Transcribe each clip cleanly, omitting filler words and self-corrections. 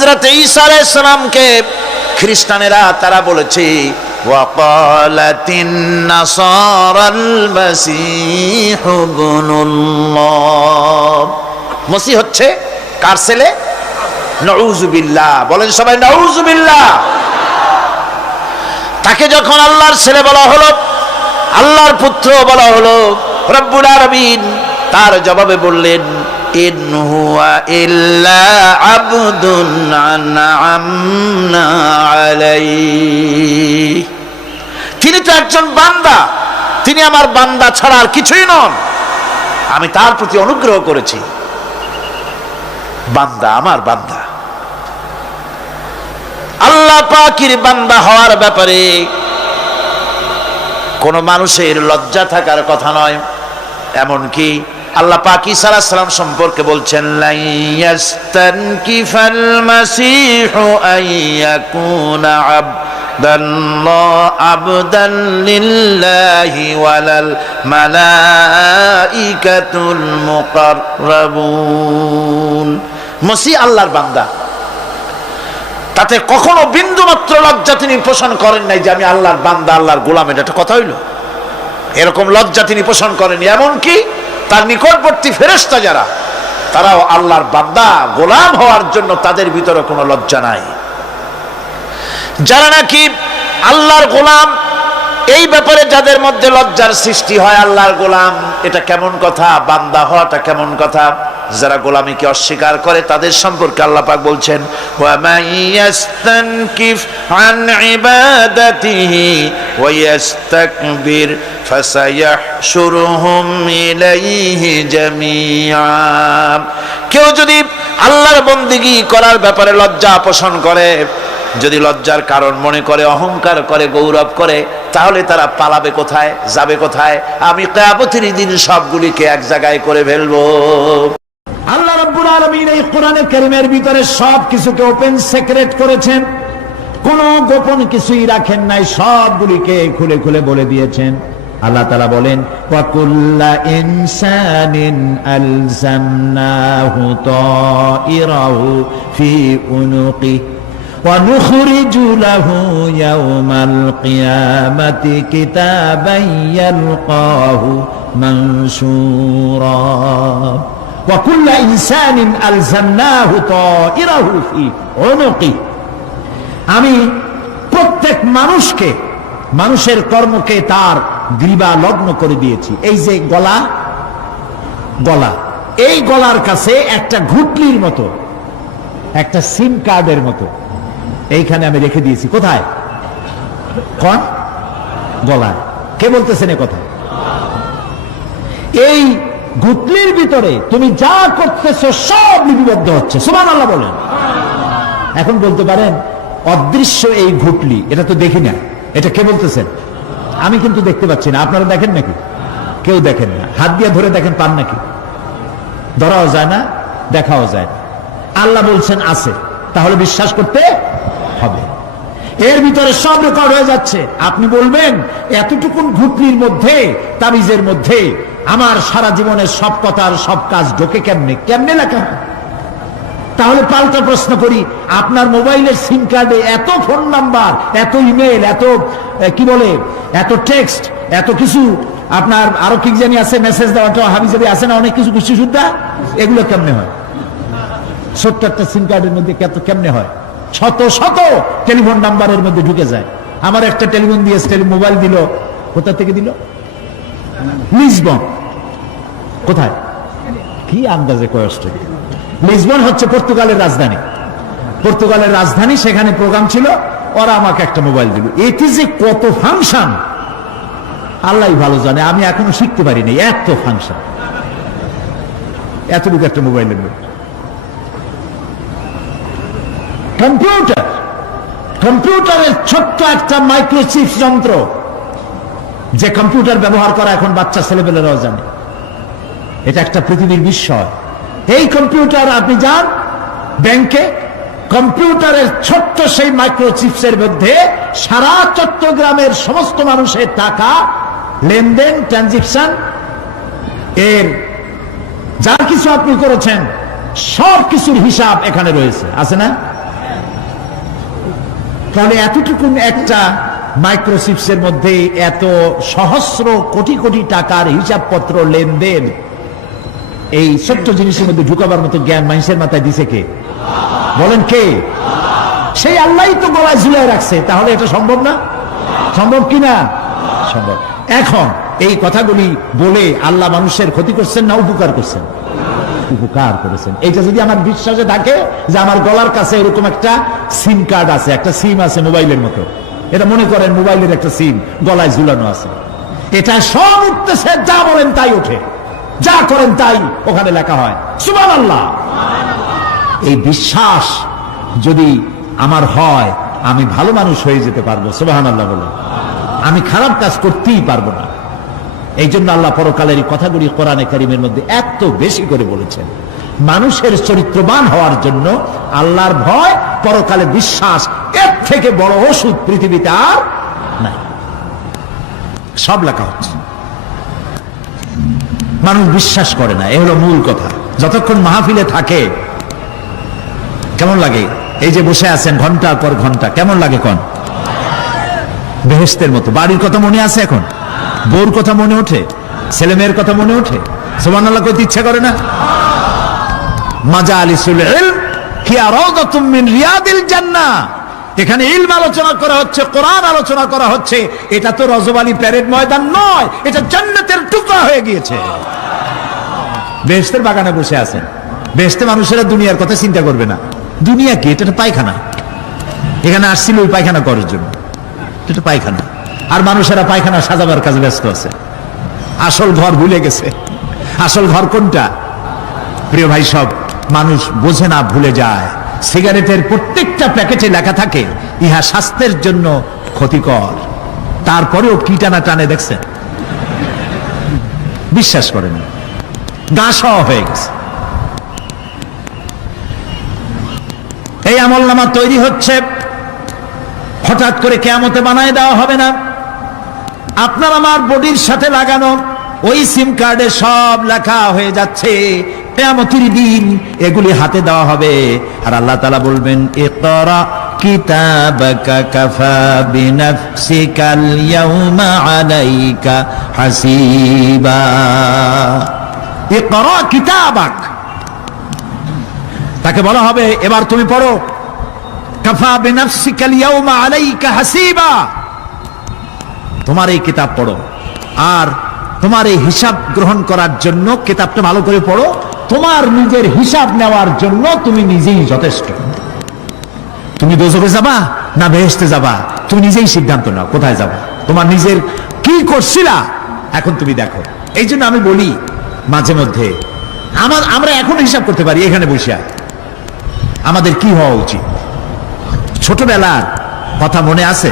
হযরত ঈসা আলাইহিস সালামকে খ্রিস্টানেরা তারা বলেছে ওয়াকালাতিন নাসারাল মাসীহ ইবনুল্লাহ, মসিহ হচ্ছে কার ছেলে? নাউযুবিল্লাহ, বলেন সবাই নাউযুবিল্লাহ। তাকে যখন আল্লাহর ছেলে বলা হলো, আল্লাহর পুত্র বলা হলো, রব্বুল আলামিন তার জবাবে বললেন ইন হুয়া ইল্লা আবদুন আনআমনা আলাইহি, তিনি তো একজন বান্দা, তিনি আমার বান্দা ছাড়া আর কিছুই নন, আমি তার প্রতি অনুগ্রহ করেছি। বান্দা, আমার বান্দা। আল্লাহ পাকের বান্দা হওয়ার ব্যাপারে কোন মানুষের লজ্জা থাকার কথা নয়। এমনকি আল্লাহ পাক ঈসা আলাইহিস সালাম সম্পর্কে বলছেন লা ইয়াস্তানকিফাল মাসীহু আইয়াকুনা আবদান লিল্লাহি ওয়ালাল মালাইকাতুল মুকাররাবুন। মসিহ আল্লাহর বান্দা, তাতে কখনো বিন্দু মাত্র লজ্জা তিনি পোষণ করেন নাই যে আমি আল্লাহর বান্দা, আল্লাহর গোলাম। এটা কথা হইল? এরকম লজ্জা তিনি পোষণ করেন। এমনকি তার নিকটবর্তী ফেরেশতা যারা, তারাও আল্লাহর বান্দা গোলাম হওয়ার জন্য তাদের ভিতরে কোনো লজ্জা নাই। যারা নাকি আল্লাহর গোলাম, এই ব্যাপারে যাদের মধ্যে লজ্জার সৃষ্টি হয়, আল্লাহর গোলাম এটা কেমন কথা, বান্দা হওয়াটা কেমন কথা। যারা গোলামীকে অস্বীকার করে তাদের সম্পর্কে আল্লাহ পাক বলছেন ওয়া মাইয়াস্তানকিফ আন ইবাদাতিহি ওয়া ইস্তাকবির ফাসায়াহশুরুহুম ইলাইহি জামিআ। কেউ যদি আল্লাহর বন্দেগী করার ব্যাপারে লজ্জা পোষণ করে, যদি লজ্জার কারণ মনে করে, অহংকার করে, গৌরব করে, তাহলে তারা পালাবে কোথায়, যাবে কোথায়? আমি কিয়ামতের দিন সবগুলিকে এক জায়গায় করে ফেলবো। আল্লাহ রাব্বুল আলামিন এই কোরআনে কারীমের ভিতরে সবকিছুকে ওপেন সিক্রেট করেছেন, কোনো গোপন কিছুই রাখেন নাই, সবগুলিকে খুলে খুলে বলে দিয়েছেন। আল্লাহ তাআলা বলেন ওয়া কুল্লা ইনসানিন আলজামনাহু তাইরাহু ফি উনুকি ওয়া নুখরিজু লাহু ইয়াওমাল কিয়ামাতি কিতাবান ইয়ালকাহু মানশুরা ওয়া কুল্লা ইনসানিন আলজামনাহু তাইরাহু ফি উনুকি। আমি প্রত্যেক মানুষকে, মানুষের কর্মকে তার গ্রীবা লগ্ন করে দিয়েছি। এই যে গলা, গলা, এই গলার কাছে একটা ঘুটলির মতো, একটা সিম কার্ডের মতো এইখানে আমি রেখে দিয়েছি। কোথায়? কোন গলায়? কে বলতেছেন এ কথা? এই ঘুটলির ভিতরে তুমি যা করতেছো সব লিপিবদ্ধ হচ্ছে। সুবহানাল্লাহ বলেন। এখন বলতে পারেন অদৃশ্য এই ঘুটলি, এটা তো দেখি না, এটা কে বলতেছেন? আমি কিন্তু দেখতে পাচ্ছি না। আপনারা দেখেন নাকি? কেউ দেখেন না। হাত দিয়ে ধরে দেখেন, পান নাকি? ধরাও যায় না, দেখাও যায় না। আল্লাহ বলছেন আছে, তাহলে বিশ্বাস করতে হবে। এর ভিতরে সব রেকর্ড হয়ে যাচ্ছে। আপনি বলবেন এতটুকুন ঘুটলির মধ্যে, তাবিজের মধ্যে আমার সারা জীবনের সব কথার সব কাজ ঢোকে কেমনে? কেমনে লেখা? তাহলে পাল্টা প্রশ্ন করি, আপনার মোবাইলের সিম কার্ডে এত ফোন নাম্বার, এত ইমেল, এত কি বলে, এত টেক্সট, এত কিছু, আপনার আরো কি জানি আছে, মেসেজ দেওয়াটা হাবিজাবি আছে না, অনেক কিছু কিছু সুদ্ধা, এগুলো কেমনে হয়? ছোট্ট একটা সিম কার্ডের মধ্যে কেমনে হয়? শত শত টেলিফোন নাম্বারের মধ্যে ঢুকে যায়। আমার একটা টেলিফোন দিয়ে মোবাইল দিল, কোথা থেকে দিল? লিসবন। কোথায়? কি আন্দাজে কষ্ট। লিসবন হচ্ছে পর্তুগালের রাজধানী। পর্তুগালের রাজধানী, সেখানে প্রোগ্রাম ছিল, ওরা আমাকে একটা মোবাইল দিল। এতে যে কত ফাংশন আল্লাহ ভালো জানে, আমি এখনো শিখতে পারিনি। এত ফাংশন, এতটুকু একটা মোবাইলের মধ্যে। কম্পিউটার, কম্পিউটারের ছোট্ট একটা মাইক্রোচিপস যন্ত্র, যে কম্পিউটার ব্যবহার করা এখন বাচ্চা ছেলেপেলেরাও জানে। এটা একটা পৃথিবীর বিস্ময়। এই কম্পিউটার, আপনি যান ব্যাংকে, কম্পিউটারের ছোট্ট সেই মাইক্রোচিপসের মধ্যে সারা চট্টগ্রামের সমস্ত মানুষের টাকা লেনদেন, ট্রানজাকশন, এর যা কিছু আপনি করেছেন সব কিছুর হিসাব এখানে রয়েছে, আছে না? তাহলে এতটুকু একটা মাইক্রোচিপসের মধ্যে এত সহস্র কোটি কোটি টাকার হিসাবপত্র লেনদেন, এই ছোট্ট জিনিসের মধ্যে ঢুকাবার মতো জ্ঞান মানুষের মাথায় দিছে কে? বলেন কে? সেই আল্লাহই তো গলায় ঝুলাই রাখছে। তাহলে এটা সম্ভব না? সম্ভব কি না? সম্ভব। এখন এই কথাগুলি বলে আল্লাহ মানুষের ক্ষতি করছেন না উপকার করছেন? উপকার করেছেন। এইটা যদি আমার বিশ্বাসে থাকে যে আমার গলার কাছে এরকম একটা সিম কার্ড আছে, একটা সিম আছে মোবাইলের মতো, এটা মনে করেন মোবাইলের একটা সিম গলায় ঝুলানো আছে, এটা সব উঠতেছে, যা বলেন তাই ওঠে, যা করেন তাই ওখানে লেখা হয়। সুবহানাল্লাহ। এই বিশ্বাস যদি আমার হয়, আমি ভালো মানুষ হয়ে যেতে পারবো। সুবহানাল্লাহ বলে আমি খারাপ কাজ করতেই পারবো না। এই জন্য আল্লাহ পরকালের এই কথাগুলি কোরআনে কারীমের মধ্যে এত বেশি করে বলেছেন। মানুষের চরিত্রবান হওয়ার জন্য আল্লাহর ভয়, পরকালে বিশ্বাস, এর থেকে বড় ওষুধ পৃথিবীতে আর নাই। সব লেখা হচ্ছে, মানুষ বিশ্বাস করে না, এ হলো মূল কথা। যতক্ষণ মাহফিলে থাকে কেমন লাগে? এই যে বসে আছেন ঘন্টার পর ঘন্টা, কেমন লাগে? কোন বেহেশতের মতো। বাড়ির কথা মনে আছে এখন? বউর কথা মনে ওঠে? ছেলে মেয়ের কথা মনে ওঠে? সুবহানাল্লাহ করতে ইচ্ছা করে না? মাজালিসুল ইলম হিয়া রাওদাতুম মিন রিয়াদিল জান্নাহ। এখানে ইলম আলোচনা করা হচ্ছে, কোরআন আলোচনা করা হচ্ছে। এটা তো রজবালি প্যারেড ময়দান নয়, এটা জান্নাতের টুকরা হয়ে গিয়েছে। বেহেশতের বাগানে বসে আছেন। বেহেশতে মানুষেরা দুনিয়ার কথা চিন্তা করবে না। দুনিয়া কি? এটা পায়খানা। এখানে আসছিল ওই পায়খানা করার জন্য, এটা পায়খানা। আর মানুষেরা পায়খানা সাজাবার কাজে ব্যস্ত আছে, আসল ঘর ভুলে গেছে। আসল ঘর কোনটা? প্রিয় ভাই, সব মানুষ বোঝে না, ভুলে যায়। সিগারেটের প্রত্যেকটা প্যাকেটে লেখা থাকে ইহা স্বাস্থ্যের জন্য ক্ষতিকর, তারপরেও কি টানা টানে দেখছেন? বিশ্বাস করেন, গা সওয়া হয়ে গেছে। এই আমলনামা তৈরি হচ্ছে, হঠাৎ করে কিয়ামতে বানায় দেওয়া হবে না। আপনার আমার বডির সাথে লাগানো ওই সিম কার্ডে সব লেখা হয়ে যাচ্ছে। কিয়ামতের দিন এগুলি হাতে দেওয়া হবে, আর আল্লাহ তাআলা বলবেন, ইকরা কিতাবাকা কাফা বিনাফসিকাল ইয়াউমা আলাইকা হাসিবা। ইকরা কিতাবাক, তাকে বলা হবে এবার তুমি পড়ো। কাফা বিনাফসিকাল ইয়াউমা আলাইকা হাসিবা, তোমার এই কিতাব পড়ো, আর তোমার এই হিসাব গ্রহণ করার জন্য কিতাবটা ভালো করে পড়ো। তোমার নিজের হিসাব নেওয়ার জন্য তুমি নিজেই যথেষ্ট। তুমি দোজখে যাবা না বেহেশতে যাবা, তুমি নিজেই সিদ্ধান্ত নাও কোথায় যাবা। তোমার নিজের কি করছিলা এখন তুমি দেখো। এই জন্য আমি বলি মাঝে মধ্যে আমরা এখন হিসাব করতে পারি এখানে বসে আমাদের কি হওয়া উচিত। ছোটবেলার কথা মনে আছে?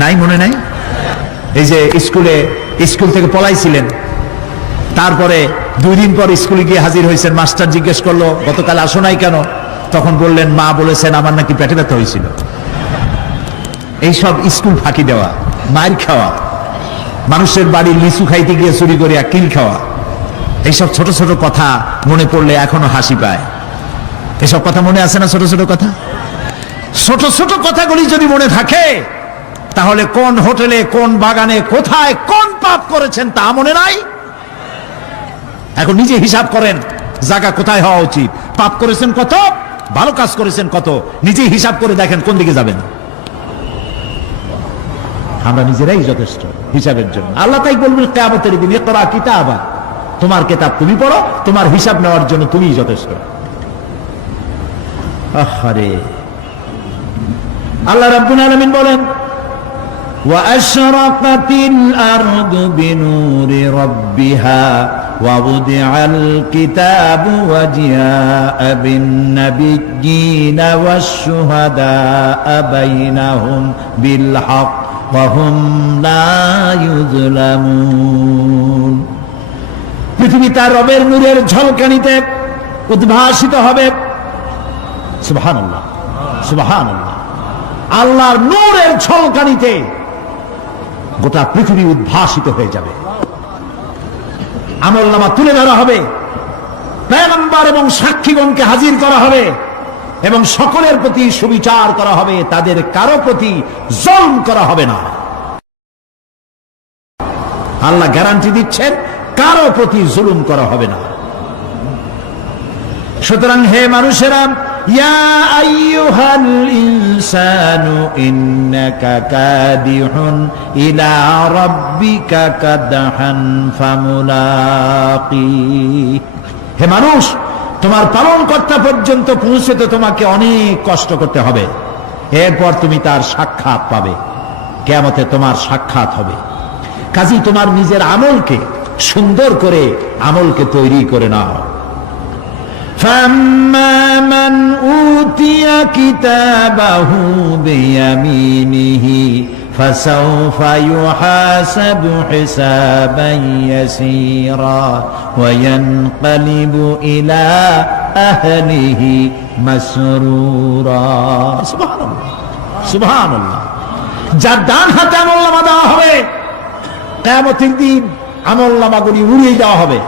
নাই? মনে নাই? এই যে স্কুল থেকে পলাইছিলেন, তারপরে 2 দিন পর স্কুলে গিয়ে হাজির হয়েছেন। মাস্টার জিজ্ঞেস করলো গতকাল আসো নাই কেন? তখন বললেন মা বলেছেন আমার নাকি পেটে ব্যথা হয়েছিল। এইসব স্কুল ফাঁকি দেওয়া, মার খাওয়া, মানুষের বাড়ির লিচু খাইতে গিয়ে চুরি করিয়া কিল খাওয়া, এইসব ছোট ছোট কথা মনে পড়লে এখনো হাসি পায়। এসব কথা মনে আছে না? ছোট ছোট কথা, ছোট ছোট কথাগুলি যদি মনে থাকে তাহলে কোন হোটেলে, কোন বাগানে, কোথায় কোন পাপ করেছেন তা মনে নাই। এখন নিজে হিসাব করেন জায়গা কোথায় হওয়া উচিত, পাপ করেছেন কত, ভালো কাজ করেছেন কত, নিজে হিসাব করে দেখেন কোন দিকে যাবেন। আমরা নিজেরাই যথেষ্ট হিসাবের জন্য। আল্লাহ তাই বলবেন কিয়ামতের দিন, ইকরা কিতাবা, তোমার কিতাব তুমি পড়ো, তোমার হিসাব নেওয়ার জন্য তুমিই যথেষ্ট। আহারে, আল্লাহ রাব্বুল আলামিন বলেন, وَأَشْرَقَتِ الْأَرْضُ بِنُورِ رَبِّهَا وَوُضِعَ الْكِتَابُ وَجِاءَ بِالنَّبِيِّينَ وَالشُّهَدَاءَ بَيْنَهُمْ بِالْحَقِّ وَهُمْ لَا يُظْلَمُونَ। পৃথিবী তার রবের নূরের ঝলকানিতে উদ্ভাসিত হবে। সুবহানাল্লাহ, সুবহানাল্লাহ। আল্লাহর নূরের ঝলকানিতে গোটা পৃথিবী উদ্ভাসিত হয়ে যাবে। আমলনামা তুলে ধরা হবে, পয়গম্বর এবং সাক্ষীগণকে হাজির করা হবে। এবং সকলের প্রতি সুবিচার করা হবে, তাদের কারো প্রতি জুলম করা হবে না। আল্লাহ গ্যারান্টি দিচ্ছেন কারো প্রতি জুলুম করা হবে না। সুতরাং হে মানুষেরা, ইয়া আইয়ুহাল ইনসানু ইন্নাকা কাদিহুন ইলা রাব্বিকা কাদহান ফামুলাকি। হে মানুষ, তোমার পালনকর্তা পর্যন্ত পৌঁছতে তোমাকে অনেক কষ্ট করতে হবে, এরপর তুমি তার সাক্ষাৎ পাবে, কিয়ামতে তোমার সাক্ষাৎ হবে। কাজী তোমার নিজের আমলকে সুন্দর করে আমলকে তৈরি করে নাও। فَأَمَّا مَنْ أُوتِيَ كِتَابَهُ بِيَمِينِهِ فَسَوْفَ يُحَاسَبُ حِسَابًا يَسِيرًا وَيَنْقَلِبُ إِلَى أَهْلِهِ مسرورا। সুবহানাল্লাহ, সুবহানাল্লাহ। যার ডান হাতে আমলনামা দেওয়া হবে, কিয়ামতের দিন আমলনামাগুলি উড়িয়ে দেওয়া হবে।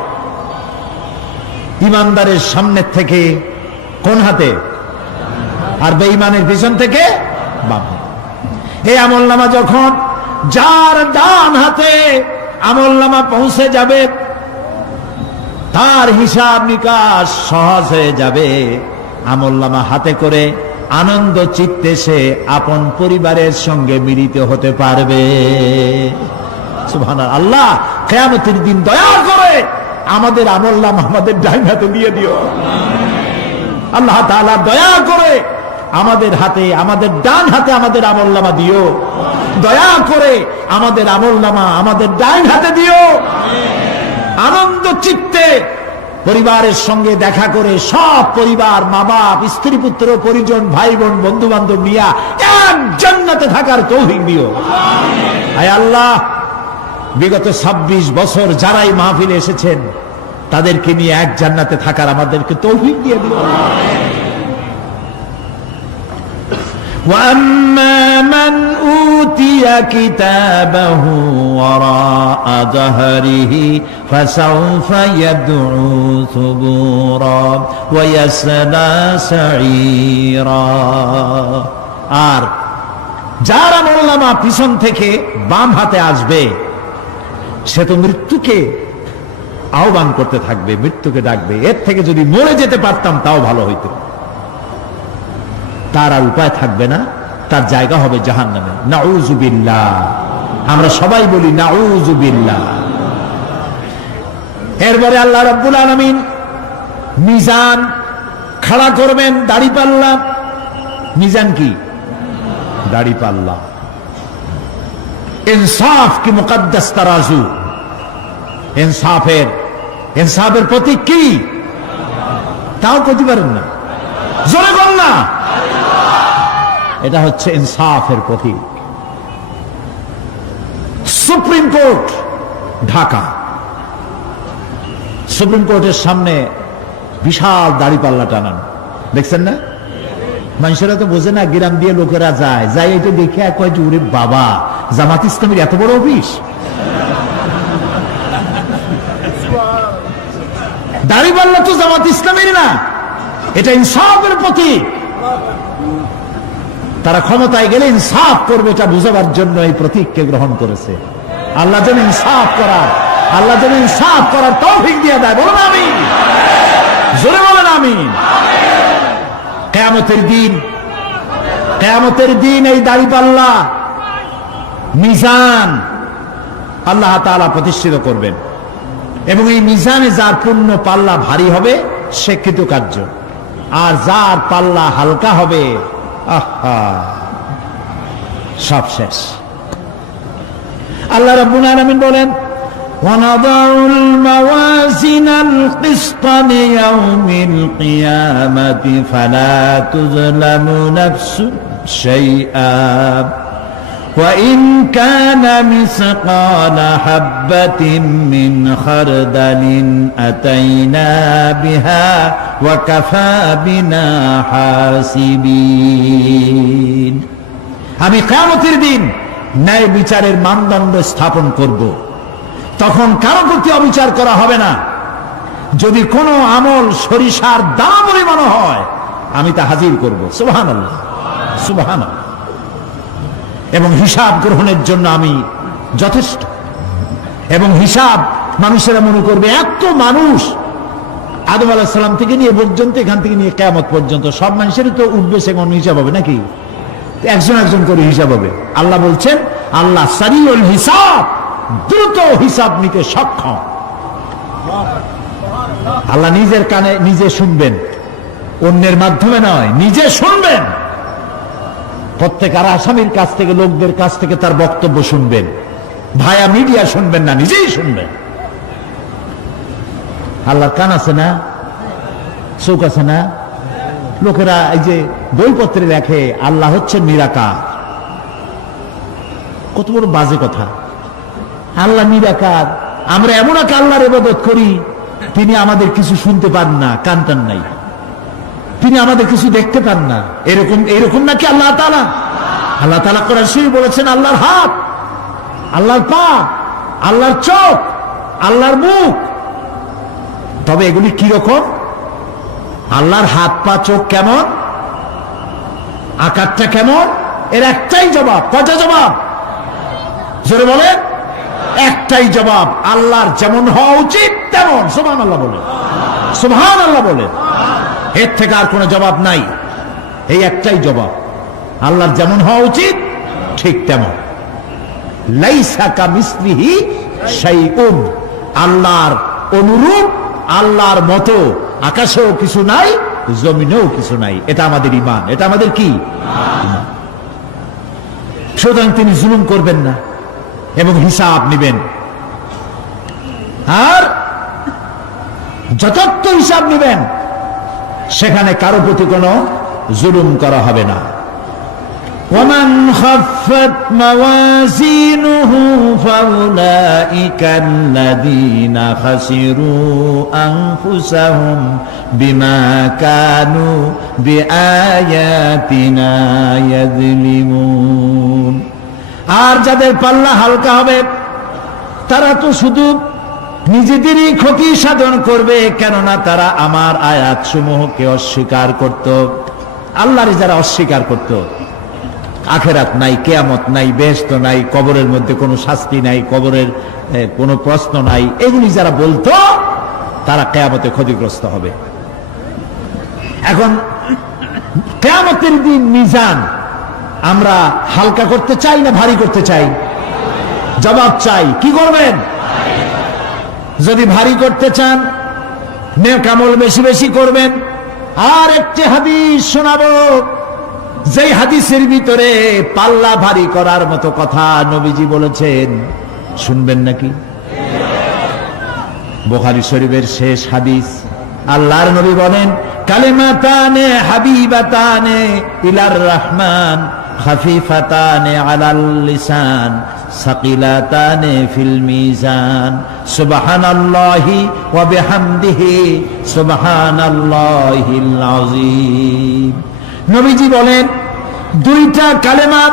ইমানদারের সামনে থেকে কোন হাতে, আর বেঈমানের পিছন থেকে বাম হাতে। এই আমলনামা যখন যার ডান হাতে আমলনামা পৌঁছে যাবে, তার হিসাব নিকাশ সহজ হয়ে যাবে। আমলনামা হাতে করে আনন্দ চিত্তে সে আপন পরিবারের সঙ্গে মিলিত হতে পারবে। সুবহানাল্লাহ। আল্লাহ কিয়ামতের দিন দয়া করে আমাদের আমলনামা আমাদের ডান হাতে দিয়ে দিও। আল্লাহ তাআলা দয়া করে আমাদের হাতে, আমাদের ডান হাতে আমাদের আমলনামা দিও। দয়া করে আমাদের আমলনামা আমাদের ডান হাতে দিও। আনন্দ চিত্তে পরিবারের সঙ্গে দেখা করে সব পরিবার, মা বাপ, স্ত্রী পুত্র পরিজন, ভাই বোন, বন্ধু বান্ধব নিয়ে এক জান্নাতে থাকার তৌফিক দিও। আয় আল্লাহ, বিগত 26 বছর যারাই মাহফিলে এসেছেন তাদেরকে নিয়ে এক জান্নাতে থাকার আমাদেরকে তৌফিক দিয়ে দিও। وَأَمَّا مَنْ أُوتِيَ كِتَابَهُ وَرَاءَ ظَهْرِهِ فَسَوْفَ يَدْعُو ثُبُورًا وَيَصْلَى سَعِيرًا। আর যার আমলনামা পিছন থেকে বাম হাতে আসবে, সে তো মৃত্যুকে আহ্বান করতে থাকবে, মৃত্যুকে ডাকবে। এর থেকে যদি মরে যেতে পারতাম তাও ভালো হইতো। তার আর উপায় থাকবে না, তার জায়গা হবে জাহান্নামে। নাউযুবিল্লাহ। আমরা সবাই বলি নাউযুবিল্লাহ। এরপরে আল্লাহ রাব্বুল আলামিন মিজান খাড়া করবেন, দাড়িপাল্লা। মিজান কি? দাড়িপাল্লা। ইনসাফ কি মুকদ্দাস তারাজু। ইনসাফের প্রতীক কি? তাও করতে পারেন না, জোরে বল না। এটা হচ্ছে ইনসাফের প্রতীক। সুপ্রিম কোর্ট ঢাকা, সুপ্রিম কোর্টের সামনে বিশাল দাড়িপাল্লা টানানো, দেখছেন না? মানুষেরা তো বোঝে না, গ্রাম দিয়ে লোকেরা যায়, যাই এটা দেখে কয় যে ওরে বাবা, জামাত ইসলামের এত বড় অফিস। দাড়িপাল্লা তো জামাত ইসলামের না, এটা ইনসাফের প্রতীক। তারা ক্ষমতায় গেলে ইনসাফ করবে, এটা বুঝাবার জন্য এই প্রতীককে গ্রহণ করেছে। আল্লাহ যেন ইনসাফ করার তৌফিক দিয়ে দেয়। বলুন আমিন, জোরে বলেন আমিন। কিয়ামতের দিন এই দাড়িপাল্লা মিজান আল্লাহ তাআলা প্রতিষ্ঠিত করবেন, এবং এই মিজানে যার পূর্ণ পাল্লা ভারী হবে সে কৃতকার্য, আর যার পাল্লা হালকা হবে আহা সব শেষ। আল্লাহ রাব্বুল আলামিন বলেন, وَنَضَعُ الْمَوَازِينَ الْقِسْطَ لِيَوْمِ الْقِيَامَةِ فَلَا تُظْلَمُ نَفْسٌ شَيْئًا وَإِنْ كَانَ مِثْقَالَ حَبَّةٍ مِّنْ خَرْدَلٍ أَتَيْنَا بِهَا وَكَفَى بِنَا حَاسِبِينَ। আমি কিয়ামতের দিন ন্যায় বিচারের মানদণ্ড স্থাপন করব। তখন কারো প্রতি অবিচার করা হবে না। যদি কোনো আমল সরিষার দানা পরিমাণ হয় আমি তা হাজির করব। সুবহানাল্লাহ, সুবহানাল্লাহ। এবং হিসাব গ্রহণের জন্য আমি যথেষ্ট। এবং হিসাব মানুষেরা মনে করবে এত মানুষ, আদম আলাইহিস সালাম থেকে নিয়ে পর্যন্ত, এখান থেকে নিয়ে কিয়ামত পর্যন্ত সব মানুষেরই তো উঠবে সেমন হিসাব হবে নাকি? একজন একজন করে হিসাব হবে। আল্লাহ বলছেন আল্লাহ সারিউল হিসাব, দ্রুত হিসাব নিতে সক্ষম। আল্লাহ নিজের কানে নিজে শুনবেন, অন্যের মাধ্যমে নয়, নিজে শুনবেন। প্রত্যেক আর আসামির কাছ থেকে, লোকদের কাছ থেকে তার বক্তব্য শুনবেন, ভায়া মিডিয়া শুনবেন না, নিজেই শুনবেন। আল্লাহর কান আছে না, চোখ আছে না? লোকেরা এই যে বইপত্রে লেখে আল্লাহ হচ্ছেন নিরাকার, কত বড় বাজে কথা। আল্লাহ নিরাকার, আমরা এমন এক আল্লাহর ইবাদত করি, তিনি আমাদের কিছু শুনতে পান না, কান টান নাই, তিনি আমাদের কিছু দেখতে পান না। এরকম নাকি আল্লাহ তাআলা? আল্লাহ তাআলা কোরআন শরীফে বলেছেন আল্লাহর হাত, আল্লাহর পা, আল্লাহর চোখ, আল্লাহর মুখ। তবে এগুলি কি রকম? আল্লাহর হাত, পা, চোখ কেমন, আকারটা কেমন? এর একটাই জবাব। কয়টা জবাব? জোরে বলেন। একটাই জবাব, আল্লাহর যেমন হওয়া উচিত তেমন। সুবহানাল্লাহ বলেন, সুবহানাল্লাহ বলেন। এর থেকে আর কোনো জবাব নাই, এই একটাই জবাব, আল্লাহর যেমন হওয়া উচিত ঠিক তেমন। লাইসা কামিসলিহি শাইউন, আল্লাহর অনুরূপ, আল্লাহর মতো আকাশেও কিছু নাই, জমিনেও কিছু নাই। এটা আমাদের ঈমান, এটা আমাদের কি? সুতরাং তিনি জুলুম করবেন না এবং হিসাব নেবেন, আর যথার্থ হিসাব নেবেন। সেখানে কারো প্রতি কোনো জুলুম করা হবে না। ومن خفت موازينه فأولئك الذين خسروا أنفسهم بما كانوا بآياتنا يظلمون। আর যাদের পাল্লা হালকা হবে তারা তো শুধু নিজেদেরই ক্ষতি সাধন করবে, কেননা তারা আমার আয়াত সমূহকে অস্বীকার করত। আল্লাহর যারা অস্বীকার করত, আখেরাত নাই, কিয়ামত নাই, বেহেশত নাই, কবরের মধ্যে কোনো শাস্তি নাই, কবরের কোনো প্রশ্ন নাই, এগুলি যারা বলতো তারা কিয়ামতে ক্ষতিগ্রস্ত হবে। এখন কিয়ামতের দিন মিজান আমরা হালকা করতে চাই না ভারী করতে চাই? জবাব চাই। কি করবেন? যদি ভারী করতে চান নেক আমল বেশি বেশি করবেন। আর একটি হাদিস শোনাবো, যেই হাদিসের ভিতরে পাল্লা ভারী করার মতো কথা নবীজি বলেছেন। শুনবেন নাকি? বুখারী শরীফের শেষ হাদিস। আল্লাহর নবী বলেন, কালিমাতানে হাবিবাতানে ইলার রহমান খাফিফাতানে আলাল লিসান সাকিলাতানে ফিল মিজান সুবহানাল্লাহি ওয়া বিহামদিহি সুবহানাল্লাহিল আযীম। নবীজি বলেন, দুইটা কালেমা,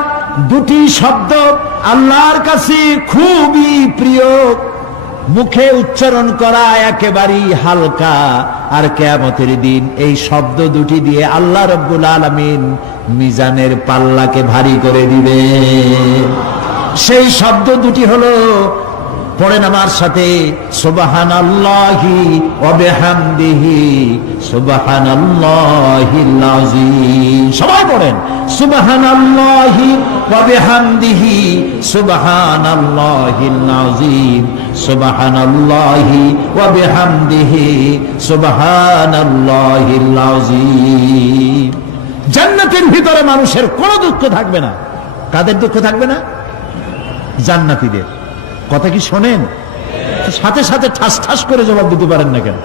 দুটি শব্দ আল্লাহর কাছে খুবই প্রিয়, মুখে উচ্চারণ করা একেবারেই হালকা। আর কিয়ামতের দিন এই শব্দ দুটি দিয়ে আল্লাহ রাব্বুল আলামিন মিজানের পাল্লাকে ভারী করে দিবে। সেই শব্দ দুটি হলো, পড়েন আমার সাথে, সুবহানাল্লাহি ওয়া বিহামদিহি সুবহানাল্লাহিল আযীম। সবাই পড়েন, সুবহানাল্লাহি ওয়া বিহামদিহি সুবহানাল্লাহিল আযীম সুবহানাল্লাহি ওয়া বিহামদিহি সুবহানাল্লাহিল আযীম। জান্নাতের ভিতরে মানুষের কোনো দুঃখ থাকবে না। কাদের দুঃখ থাকবে না? জান্নাতীদের। কথা কি শোনেন? সাথে সাথে ঠাস ঠাস করে জবাব দিতে পারেন না কেন?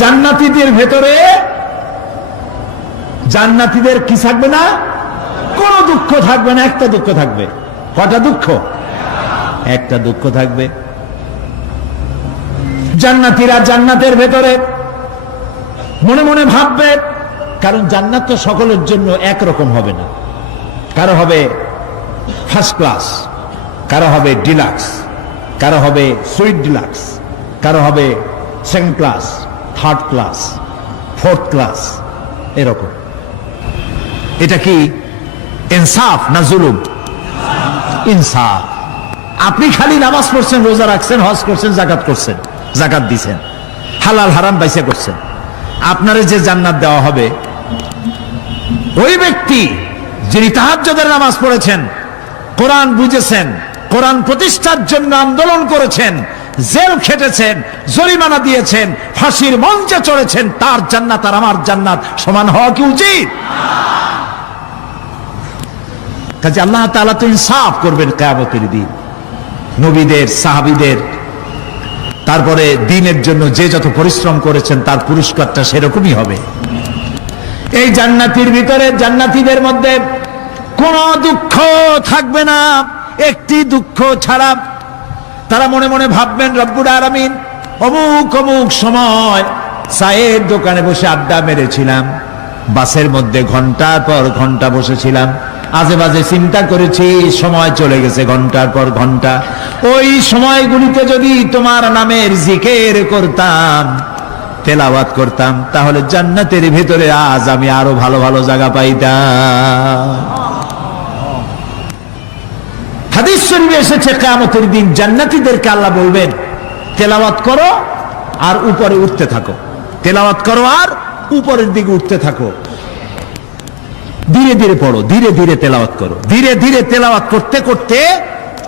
জান্নাতীদের ভেতরে, জান্নাতীদের কি থাকবে না? কোন দুঃখ থাকবে না। একটা দুঃখ থাকবে। কটা দুঃখ? একটা দুঃখ থাকবে। জান্নাতীরা জান্নাতের ভেতরে মনে মনে ভাববে, কারণ জান্নাত তো সকলের জন্য একরকম হবে না। কারো হবে ফার্স্ট ক্লাস, কারো হবে ডিলাক্স, কারো হবে সুইট ডিলাক্স, কারো হবে second class, third class, fourth class, এরকম। এটা কি ইনসাফ না জুলুম? ইনসাফ। আপনি খালি নামাজ পড়ছেন, রোজা রাখছেন, হজ করছেন, জাকাত করছেন, জাকাত দিছেন, হালাল হারাম বাইসা করছেন, আপনারে যে জান্নাত দেওয়া হবে ওই ব্যক্তি যিনি তাহাজ্জুদের নামাজ পড়েছেন, কোরআন বুঝেছেন, কোরআন প্রতিষ্ঠার জন্য আন্দোলন করেছেন, জেল খেটেছেন, জরিমানা দিয়েছেন, ফাঁসির মঞ্চে চড়েছেন, তার জান্নাত আর আমার জান্নাত সমান হওয়া কি উচিত? কাজে আল্লাহ তাআলা তো ইনসাফ করবেন কিয়ামতের দিন। নবীদের, সাহাবীদের, তারপরে দ্বীনের জন্য যে যত পরিশ্রম করেছেন তার পুরস্কারটা সেরকমই হবে। এই জান্নাতের ভিতরে, জান্নাতীদের মধ্যে কোনো দুঃখ থাকবে না, একটি দুঃখ ছাড়া। তারা মনে মনে ভাববেন, রব্বুল আলামিন অমুক অমুক সময় চায়ের দোকানে বসে আড্ডা মেরেছিলাম, বাসের মধ্যে ঘন্টার পর ঘন্টা বসেছিলাম, আজে বাজে চিন্তা করেছি, সময় চলে গেছে ঘন্টার পর ঘন্টা। ওই সময়গুলিতে যদি তোমার নামের জিকির করতাম, তেলাওয়াত করতাম, তাহলে জান্নাতের ভিতরে আজ আমি আরো ভালো ভালো জায়গা পাইতাম। হাদিস শরীফে এসেছে কিয়ামতের দিন জান্নাতীদেরকে আল্লাহ বলবেন, তেলাওয়াত করো আর উপরে উঠতে থাকো, তেলাওয়াত করো আর উপরের দিকে উঠতে থাকো, ধীরে ধীরে পড়ো, ধীরে ধীরে তেলাওয়াত করো। ধীরে ধীরে তেলাওয়াত করতে করতে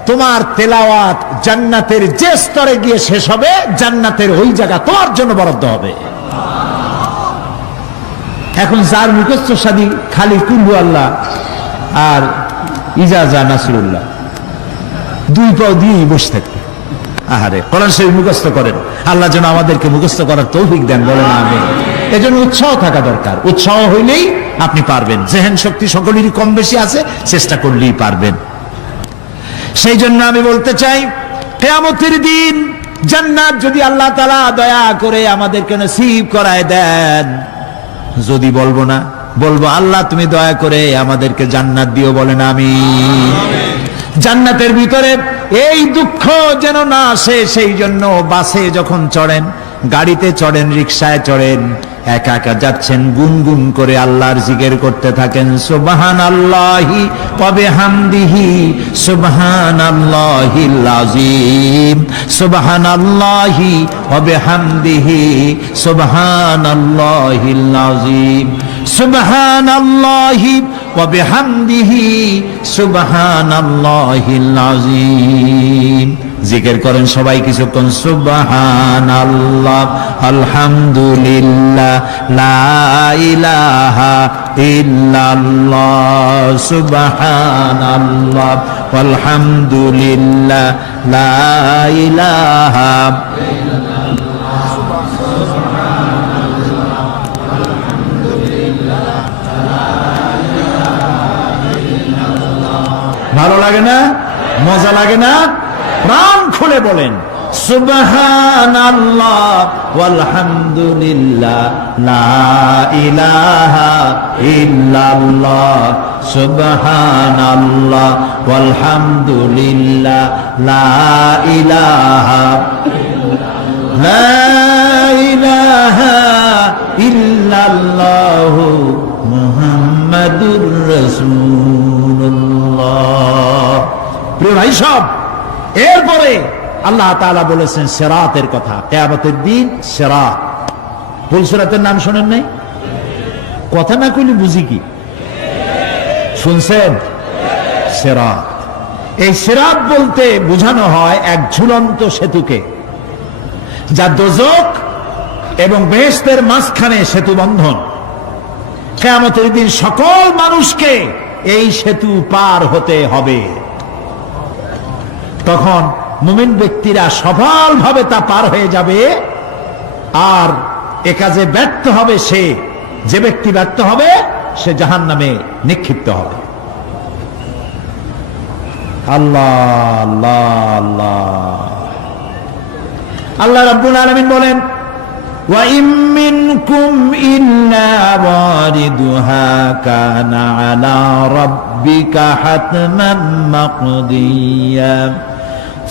তোমার তেলাওয়াত জান্নাতের যে স্তরে গিয়ে শেষ হবে, জান্নাতের ওই জায়গা তোমার জন্য বরাদ্দ হবে। এখন যার মুখস্থ সাদি খালি কুল্লু আল্লাহ আর ইজাজা নাসরুল্লাহ, দুই পাও দিয়ে বসে থাকবে, আহারে কোরআন শরীফ মুখস্থ করেন, আল্লাহ যেন আমাদেরকে মুখস্থ করার তৌফিক দেন, বলেন আমিন। এজন্য উৎসাহ থাকা দরকার, উৎসাহ হইলেই আপনি পারবেন। জেহেন শক্তি সকলেরই কম বেশি আছে, চেষ্টা করলেই পারবেন। সেই জন্য আমি বলতে চাই, কিয়ামতের দিন জান্নাত যদি আল্লাহ তাআলা দয়া করে আমাদেরকে নসিব করায় দেন, যদি বলবো না, বলবো আল্লাহ তুমি দয়া করে আমাদেরকে জান্নাত দিও, বলেন আমিন। জান্নাতের ভিতরে এই দুঃখ যেন না আসে, সেই জন্য বাসে যখন চড়েন, গাড়িতে চড়েন, রিকশায় চড়েন, একা একা যাচ্ছেন, গুনগুন করে আল্লাহর জিকির করতে থাকেন, সুবহানাল্লাহি ওয়া বিহামদিহি সুবহানাল্লাহিল আযীম, সুবহানাল্লাহি ওয়া বিহামদিহি সুবহানাল্লাহিল আযীম, সুবহানাল্লাহি ওয়া বিহামদিহি সুবহানাল্লাহিল আযীম। জিকির করেন সবাই কিছুক্ষণ, সুবহানাল্লাহ, আলহামদুলিল্লাহ, লা ইলাহা ইল্লাল্লাহ, সুবহানাল্লাহ, আলহামদুলিল্লাহ, লা ইলাহা ইল্লাল্লাহ, সুবহানাল্লাহ, আলহামদুলিল্লাহ, লা ইলাহা ইল্লাল্লাহ। ভালো লাগে না? মজা লাগে না? প্রাণ খুলে বলেন, সুবহানাল্লাহ ওয়ালহামদুলিল্লাহ, লা ইলাহা ইল্লাল্লাহ, সুবহানাল্লাহ ওয়ালহামদুলিল্লাহ, লা ইলাহা ইল্লাল্লাহ, লা ইলাহা ইল্লাল্লাহ, মুহাম্মাদুর রাসূলুল্লাহ। প্রিয় ভাই সব, এরপরে আল্লাহ তাআলা বলেছেন সিরাতের কথা, কিয়ামতের দিন সিরাত। ফুলসিরাতের নাম শোনেন নাই? কথা না কইলে বুঝি কি? শুনছেন? সিরাত। এই সিরাত বলতে বোঝানো হয় এক ঝুলন্ত সেতুকে, যা দোজখ এবং বেহেশতের মাঝখানে সেতু বন্ধন। কিয়ামতের দিন সকল মানুষকে এই সেতু পার হতে হবে। তখন মুমিন ব্যক্তিরা সফলভাবে তা পার হয়ে যাবে, আর এ কাজে ব্যর্থ হবে সে, যে ব্যক্তি ব্যর্থ হবে সে জাহান্নামে নিক্ষিপ্ত হবে। আল্লাহ আল্লাহ আল্লাহ। আল্লাহ রাব্বুল আলামিন বলেন, ওয়া ইম মিনকুম ইল্লা ওয়ারিদুহা কানা আলা রাব্বিকা হাতমান মাকদিয়া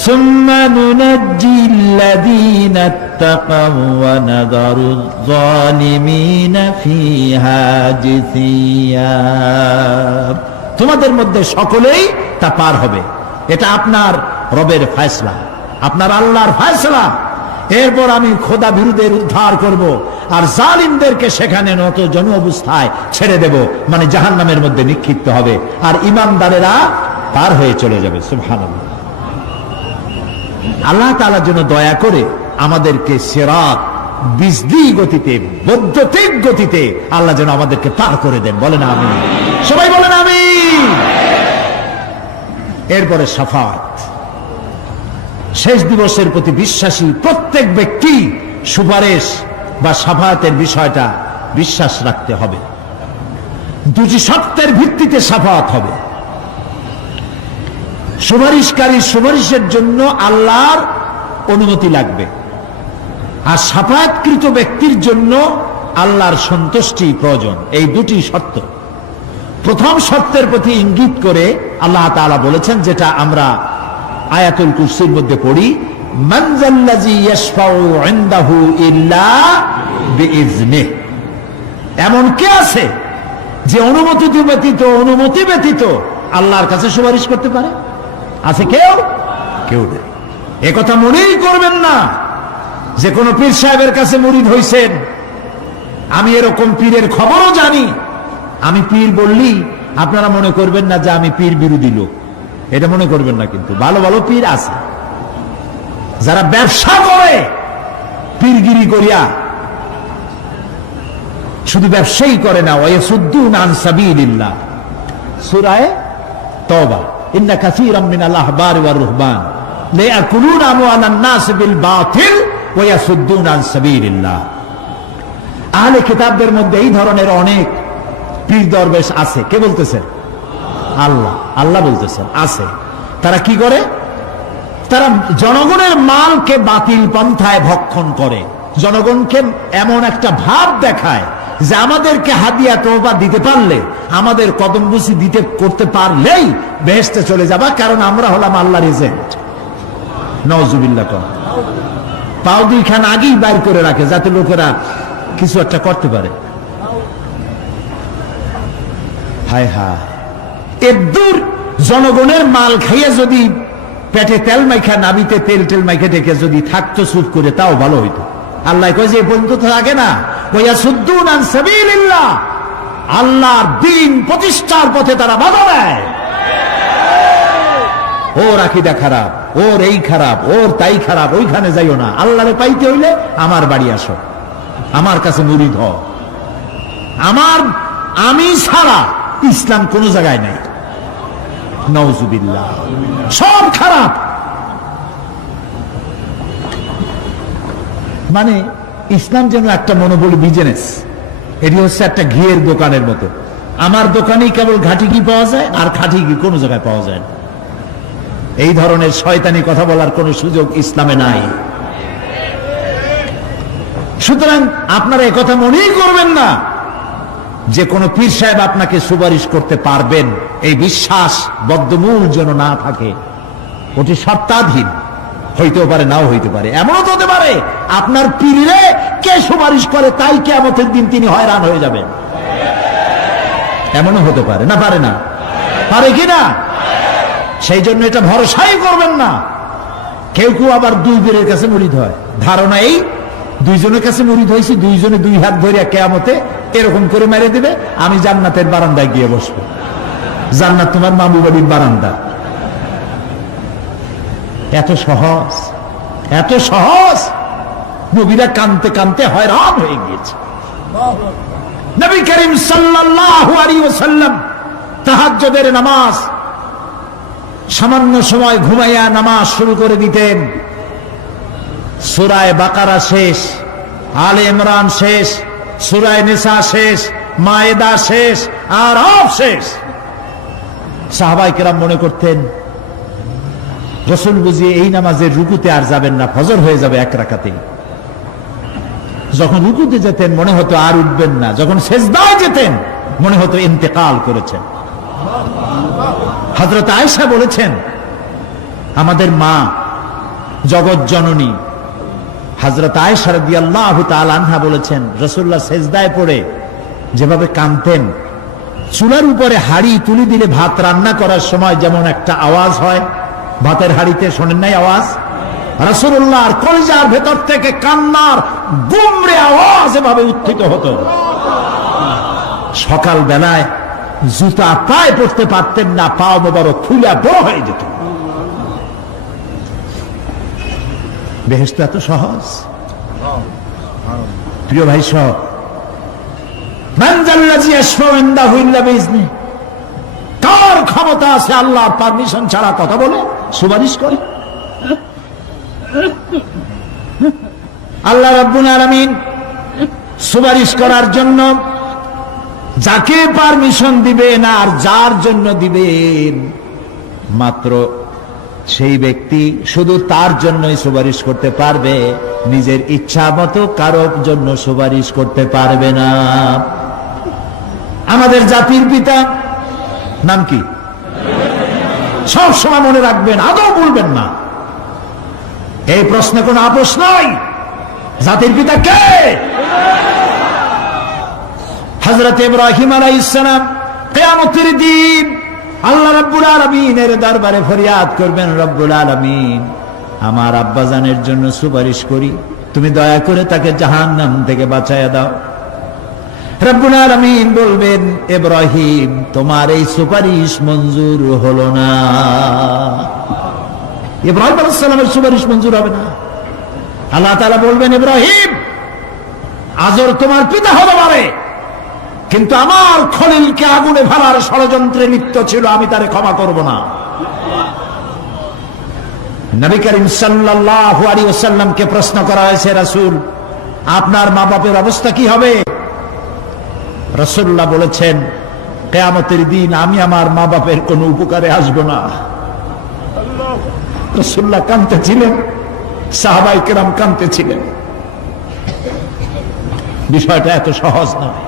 সুম্মা নুনাজ্জিল্লাযীনা ইত্তাকাউ ওয়া নাযারুয যালিমিনা ফীহা জিসিয়া। তোমাদের মধ্যে সকলেই তা পার হবে। এটা আপনার রবের ফয়সালা, আপনার আল্লাহর ফয়সালা। এরপর আমি খোদা বিরুদ্ধের উদ্ধার করব, আর জালিমদেরকে সেখানে নত জন অবস্থায় ছেড়ে দেব, মানে জাহান্নামের মধ্যে নিক্ষিপ্ত হবে, আর ইমানদারেরা পার হয়ে চলে যাবে। সুবহানাল্লাহ। আল্লাহ তাআলার জন্য দয়া করে আমাদেরকে সিরাত বিজলি গতিতে, বৈদ্যুতিক গতিতে আল্লাহ যেন আমাদেরকে পার করে দেন। বলেন আমিন, সবাই বলেন আমিন। এরপরে শাফাত, শেষ দিবসের প্রতি বিশ্বাসী প্রত্যেক ব্যক্তি সুপারিশ বা শাফাতের বিষয়টা বিশ্বাস রাখতে হবে। দুটি শর্তের ভিত্তিতে শাফাত হবে। সুপারিশকারী সুপারিশের জন্য আল্লাহর অনুমতি লাগবে, আর শাফায়াতকৃত ব্যক্তির জন্য আল্লাহর সন্তুষ্টি প্রয়োজন। এই দুটি শর্ত। প্রথম শর্তের প্রতি ইঙ্গিত করে আল্লাহ তাআলা বলেছেন, যেটা আমরা আয়াতুল কুরসির মধ্যে পড়ি, মান যাল্লাযী ইয়াশফাউ ইনদাহু ইল্লা বিইজনিহি। এমন কে আছে যে অনুমতি ব্যতীত আল্লাহর কাছে সুপারিশ করতে পারে? আছে কেউ? কেউ নেই। একথা মনেই করবেন না যে কোন পীর সাহেবের কাছে মুরিদ হইছেন। আমি এরকম পীরের খবরও জানি। আমি পীর বললি আপনারা মনে করবেন না যে আমি পীর বিরোধী লোক, এটা মনে করবেন না। কিন্তু ভালো ভালো পীর আছে যারা ব্যবসা করে পীরগিরি করিয়া, শুধু ব্যবসায়ী করে না, ওয়ায়াসুদ্দুনা আন সাবিলিল্লাহ। সূরা তাওবা, ইন্না কাসীরাম মিনাল আহবারি ওয়ার রুহবান লায়াকুলুনা আমওয়ালান নাস বিল বাতিল ওয়ায়াসুদ্দুনা আন সাবিলিল্লাহ। আহলে কিতাবদের মধ্যে এই ধরনের অনেক পীর দরবেশ আছে। কে বলতেছেন? আল্লাহ। আল্লাহ বলতেছেন আছে। তারা কি করে? তারা জনগণের মালকে বাতিল পন্থায় ভক্ষণ করে, জনগণকে এমন একটা ভাব দেখায় যে আমাদেরকে হাদিয়া তোহফা দিতে পারলে, আমাদের কদমবুসি করতে পারলেই বেহেশতে চলে যাবা, কারণ আমরা হলাম আল্লাহর এজেন্ট। নাউজুবিল্লাহ। পাও দুইখান আগেই বাইর করে রাখে যাতে লোকেরা কিছু একটা করতে পারে। হায় হায়, এদূর জনগণের মাল খাইয়া যদি পেটে তেল মাইখা, নাবিতে তেল মাইখা ডেকে যদি থাকতো চুপ করে, তাও ভালো হইতো। আল্লাহ কয় যে এই পর্যন্ত থাকে না, ওয়ায়াসুদ্দুনা আন সাবিলিল্লাহ, আল্লাহর দ্বীন প্রতিষ্ঠার পথে তারা বাধা দেয়। ওর আকীদা খারাপ, ওর এই খারাপ, ওর তাই খারাপ, ওইখানে যাইও না। আল্লাহরে পাইতে হইলে আমার বাড়ি আসো, আমার কাছে মুরিদ হও। আমি ছাড়া ইসলাম কোন জায়গায় নাই। নাউজুবিল্লাহ। সব খারাপ। মানে ইসলাম যেন একটা মনোবল বিজনেস। এটি হচ্ছে একটা ঘিয়ের দোকানের মতো। আমার দোকানেই কেবল ঘাটি ঘি পাওয়া যায়, আর খাঁটি ঘি কোনো জায়গায় পাওয়া যায় না। এই ধরনের শয়তানি কথা বলার কোনো সুযোগ ইসলামে নাই। সুতরাং আপনারা একথা মনেই করবেন না যে কোন পীর সাহেব আপনাকে সুপারিশ করতে পারবেন, এই বিশ্বাস বদ্ধমূল যেন না থাকে। ওটি শর্তাধীন, হইতেও পারে নাও হইতে পারে। এমনও তো হতে পারে আপনার পীরে কে সুপারিশ করে তাই কিয়ামতের দিন তিনি হয়রান হয়ে যাবেন। এমনও হতে পারে না? পারে না? পারে কিনা? সেই জন্য এটা ভরসাই করবেন না। কেউ কেউ আবার দুই পীরের কাছে মুরিদ হয়। ধারণা এই দুইজনের কাছে মুরিদ হয়েছি, দুইজনে দুই হাত ধরিয়া কিয়ামতে এরকম করে মেরে দিবে, আমি জান্নাতের বারান্দায় গিয়ে বসবো। জান্নাত তোমার মামু বাড়ির বারান্দা। এত সহজ, এত সহজ। নবীরা কানতে কানতে হয়রান হয়ে গিয়েছে। নবী করিম সাল্লাল্লাহু আলাইহি ওয়াসাল্লাম তাহাজ্জুদের নামাজ সামান্য সময় ঘুমাইয়া নামাজ শুরু করে দিতেন। সূরা বাকারা শেষ, আলে ইমরান শেষ, সূরা নিসা শেষ, মায়েদা শেষ, আরাফ শেষ। সাহাবায়ে কেরাম মনে করতেন রাসূল বুঝি এই নামাজের রুকুতে আর যাবেন না, ফজর হয়ে যাবে এক রাকাতেই। যখন রুকুতে যেতেন মনে হতো আর উঠবেন না, যখন সেজদায় যেতেন মনে হতো ইন্তেকাল করেছেন। হযরত আয়েশা বলেছেন, আমাদের মা জগৎ জননী হযরত আয়েশা রাদিয়াল্লাহু তাআলা আনহা বলেছেন, রাসূলুল্লাহ সেজদায় পড়ে যেভাবে কাঁদতেন, চুলার উপরে হাড়ি তুলে দিলে ভাত রান্না করার সময় যেমন একটা আওয়াজ হয় ভাতের হাড়িতে, শোনেন নাই আওয়াজ? রাসূলুল্লাহর কলিজার ভেতর থেকে কান্নার গুমরে আওয়াজ এভাবে উত্থিত হতো। সকাল বেলায় জুতা পায়ে পড়তে পারতেন না, পা মোবারক ফুলে বড় হয়ে যেত। বেহেশত এত সহজ? প্রিয় ভাই সব, কার ক্ষমতা আছে আল্লাহর পারমিশন ছাড়া কথা বলে সুপারিশ করে? আল্লাহ রাব্বুল আলামিন সুপারিশ করার জন্য যাকে পারমিশন দিবেন আর যার জন্য দিবেন মাত্র সেই ব্যক্তি শুধু তার জন্যই সুপারিশ করতে পারবে, নিজের ইচ্ছা মতো কারোর জন্য সুপারিশ করতে পারবে না। আমাদের জাতির পিতা নাম কি? সব সময় মনে রাখবেন, আদৌ বলবেন না। এই প্রশ্নে কোনো আপোষ নাই। জাতির পিতা কে? হযরত ইব্রাহিম আলাইহিস সালাম কিয়ামতের দিন আল্লাহ রাব্বুল আলামিনের দরবারে ফরিয়াদ করবেন, রব্বুল আলামিন আমার আব্বাজানের জন্য সুপারিশ করি, তুমি দয়া করে তাকে জাহান্নাম থেকে বাঁচায়া দাও। রব্বুল আলামিন বলবেন, ইব্রাহিম তোমার এই সুপারিশ মঞ্জুর হলো না। ইব্রাহিম আলাইহিস সালামের সুপারিশ মঞ্জুর হবে না। আল্লাহ তাআলা বলবেন, ইব্রাহিম আজর তোমার পিতা হতে পারে, কিন্তু আমার খলিলকে আগুনে ফেলার ষড়যন্ত্রে লিপ্ত ছিল, আমি তারে ক্ষমা করব না। নবী করিম সাল্লাল্লাহু আলাইহি ওয়াসাল্লামকে প্রশ্ন করা হয়েছে, রাসূল আপনার মা বাপের অবস্থা কি হবে? রাসূলুল্লাহ বলেছেন, কিয়ামতের দিন আমি আমার মা বাপের কোনো উপকারে আসব না। রাসূলুল্লাহ কাঁদতেছিলেন, সাহাবায়ে কেরাম কাঁদতেছিলেন। বিষয়টা এত সহজ নয়।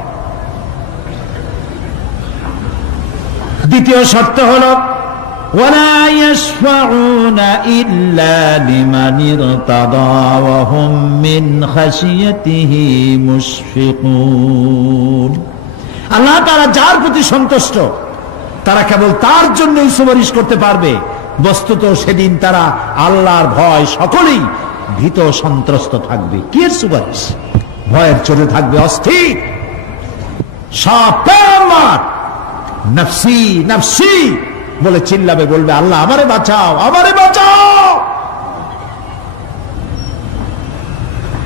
দ্বিতীয় শর্ত হলো ওয়ালা ইয়াশফাউনা ইল্লা লিমান ইরতাদা ওয়া হুম মিন খাশিয়াতিহি মুশফিকুন। আল্লাহ তাআলা যার প্রতি সন্তুষ্ট তারা কেবল তার জন্যই সুপারিশ করতে পারবে। বস্তুত সেদিন তারা আল্লাহর ভয় সকলেই ভীত সন্ত্রস্ত থাকবে। কি এর সুপারিশ? ভয়ের চোটে থাকবে অস্থির। সব পেগম্বর নফসি নফসি বলে চিল্লাবে, বলবে আল্লাহ আমারে বাঁচাও, আমারে বাঁচাও।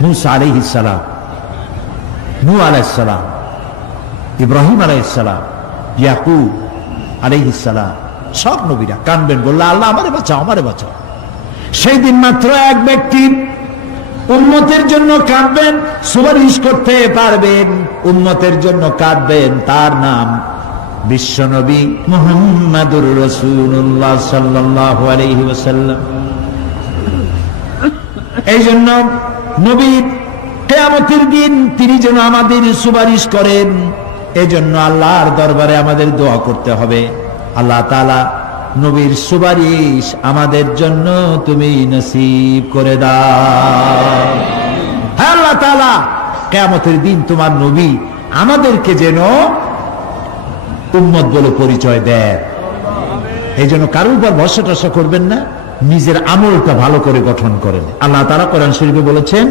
মুসা আলাইহিস সালাম, নূহ আলাইহিস সালাম, ইব্রাহিম আলাইহিস সালাম, ইয়াকুব আলাইহিস সালাম, সব নবীরা কাঁদবেন, বললে আল্লাহ আমারে বাঁচাও, আমারে বাঁচাও। সেই দিন মাত্র এক ব্যক্তি উম্মতের জন্য কাঁদবেন, সুপারিশ করতে পারবেন, উম্মতের জন্য কাঁদবেন, তার নাম বিশ্বনবী মুহাম্মাদুর রাসূলুল্লাহ সাল্লাল্লাহু আলাইহি ওয়াসাল্লাম। এই জন্য নবী কিয়ামতের দিন তিনি যেন আমাদের সুপারিশ করেন, এই জন্য আল্লাহর দরবারে আমাদের দোয়া করতে হবে, আল্লাহ তাআলা নবীর সুপারিশ আমাদের জন্য তুমি নসিব করে দাও। হ্যাঁ আল্লাহ তাআলা কিয়ামতের দিন তোমার নবী আমাদেরকে যেন উম্মত বলে পরিচয় দেয়। এই জন্য কারোর উপর ভরসা টরসা করবেন না, নিজের আমলটা ভালো করে গঠন করেন। আল্লাহ তাআলা কোরআন শরীফে বলেছেন,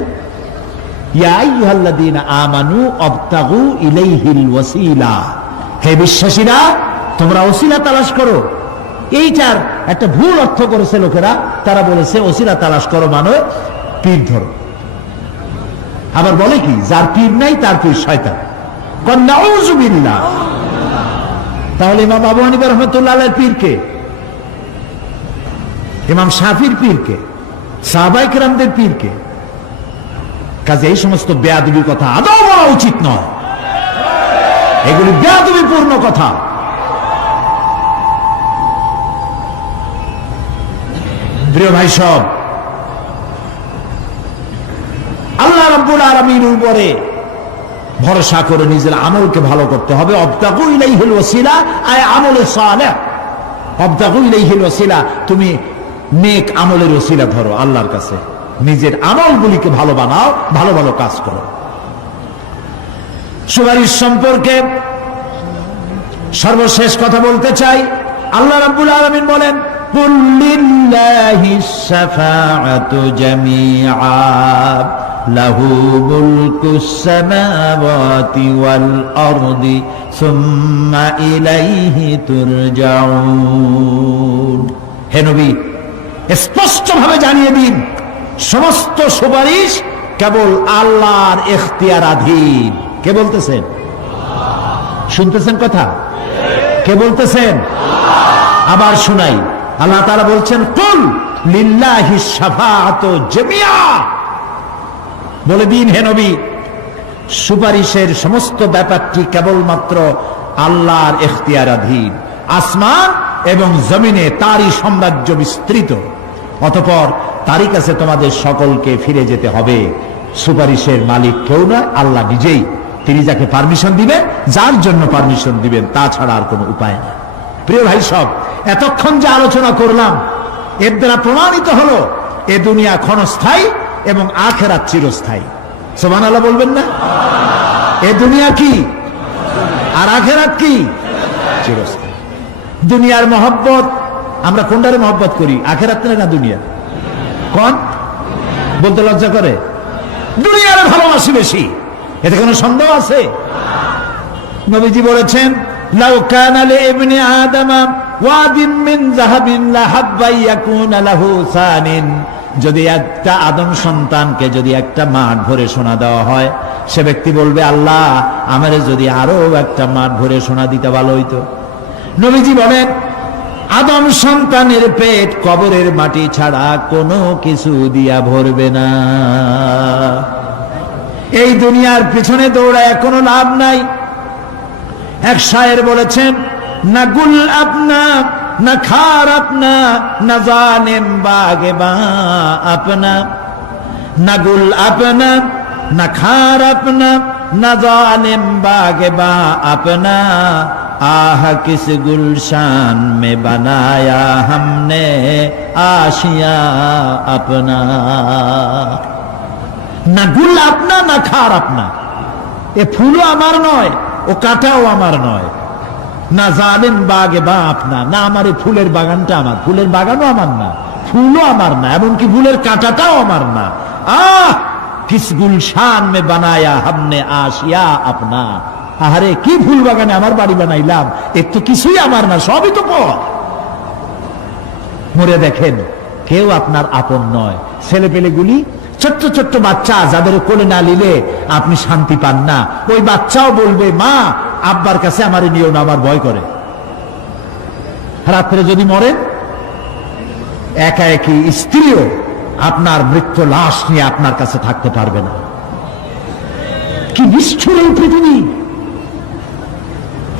ইয়া আইয়ুহাল্লাযীনা আমানু আবতাগু ইলাইহিল ওয়াসিলা, হে বিশ্বাসীরা তোমরা ওসিলা তালাশ করো। এইটার একটা ভুল অর্থ করেছে লোকেরা, তারা বলেছে ওসিলা তালাশ করো মানে পীর ধরো। আবার বলে কি, যার পীর নাই তার পীর শয়তান। নাউযু বিল্লাহ। তাহলে ইমাম আবু হানিফা রাহমাতুল্লাহ আলাইহির পীর কে? ইমাম শাফির পীর কে? সাহাবায়ে কেরামদের পীর কে? কাজে এই সমস্ত বেয়াদবি কথা আদৌ বলা উচিত নয়, এগুলি বেয়াদবিপূর্ণ কথা। প্রিয় ভাই সব, আল্লাহ রাব্বুল আলামিনের উপরে ভরসা করে নিজের আমলকে ভালো করতে হবে। অবতাগু ইলাইহিল ওয়াসিলা, আয় আমলে সালেহ। অবতাগু ইলাইহিল ওয়াসিলা, তুমি নেক আমলের ওসিলা ধরো আল্লাহর কাছে, নিজের আমলগুলিকে ভালো বানাও, ভালো ভালো কাজ করো। সুপারিশ সম্পর্কে সর্বশেষ কথা বলতে চাই। আল্লাহ রাব্বুল আলামিন বলেন, কুল লিল্লাহিস শাফাআতু জামিআ লাহু মুলকুস সামাওয়াতি ওয়াল আরদি সুম্মা ইলাইহি তুরজাউন। হে নবী, স্পষ্টভাবে জানিয়ে দিন, সমস্ত সুপারিশ কেবল আল্লাহর ইখতিয়ারাধীন। কে বলতেছেন? শুনতেছেন কথা? কে বলতেছেন? আবার শুনাই। আল্লাহ তাআলা বলছেন, কুল লিল্লাহিস শাফাআতু জামিআ, বলে দিন হে নবী, সুপারিশের সমস্ত ব্যাপারটি কেবলমাত্র আল্লাহর ইখতিয়ারাধীন। আসমান এবং জমিনে তারই সাম্রাজ্য বিস্তৃত, অতঃপর তারই কাছে তোমাদের সকলকে ফিরে যেতে হবে। সুপারিশের মালিক কেউ নয়, আল্লাহ নিজেই। তিনি যাকে পারমিশন দিবেন, যার জন্য পারমিশন দিবেন, তাছাড়া আর কোনো উপায় নেই। প্রিয় ভাই সব, এতক্ষণ যে আলোচনা করলাম এর দ্বারা প্রমাণিত হলো এ দুনিয়া ক্ষণস্থায়ী এবং আখিরাত চিরস্থায়ী। সুবহানাল্লাহ বলবেন না? এ দুনিয়া কি আর আখিরাত কি? চিরস্থায়ী। দুনিয়ার মহব্বত, আমরা কোনটারে মহব্বত করি, আখিরাত না দুনিয়া? কোন বলতে লজ্জা করে? দুনিয়ার ভালোবাসি বেশি, এতে কোনো সন্দেহ আছে? নবীজি বলেছেন, লাউ কানা লিইবনি আদামা ওয়াদিন মিন যাহাবিন লাহাব্বা ইয়াকুনা লাহু সানিন, যদি একটা আদম সন্তানকে যদি একটা মাঠ ভরে সোনা দেওয়া হয়, সে ব্যক্তি বলবে, আল্লাহ আমারে যদি আরো একটা মাঠ ভরে সোনা দিতে ভালো হইতো। নবীজি বলেন, আদম সন্তানের পেট কবরের মাটি ছাড়া কোনো কিছু দিয়া ভরবে না। এই দুনিয়ার পিছনে দৌড়ায় কোনো লাভ নাই। এক শায়ের বলেছেন, না গুল আপনা না খার আপনা না জানেম বাগে বা আপনা, না গুল আপনা না খার আপনা না জানেম বাগে বা আপনা, आह किस गुलशान में बनाया हमने आशिया अपना। না গুল আপনা না খার আপনা, এ ফুলও আমার নয়, ও কাঁটাও আমার নয়। না জানেন বাগে বা আপনা, না আমার এই ফুলের বাগানটা আমার, ফুলের বাগানও আমার না, ফুলও আমার না, এমনকি ফুলের কাঁটাটাও আমার না। আহ কিস গুলশান মে বানায়া হামনে আশিয়া আপনা, আহারে কি ফুল বাগানে আমার বাড়ি বানাইলাম, এর তো কিছুই আমার না, সবই তো পর। মরে দেখেন কেউ আপনার আপন নয়। ছেলে পেলেগুলি, ছোট্ট ছোট্ট বাচ্চা যাদের কোলে না নিলে আপনি শান্তি পান না, ওই বাচ্চাও বলবে, মা আব্বার কাছে আমারে নিও না, আমার ভয় করে। রাত্রে যদি মরেন, একা একই স্ত্রীও আপনার মৃত্যু লাশ নিয়ে আপনার কাছে থাকতে পারবে না। কি নিষ্ঠুর এই পৃথিবী!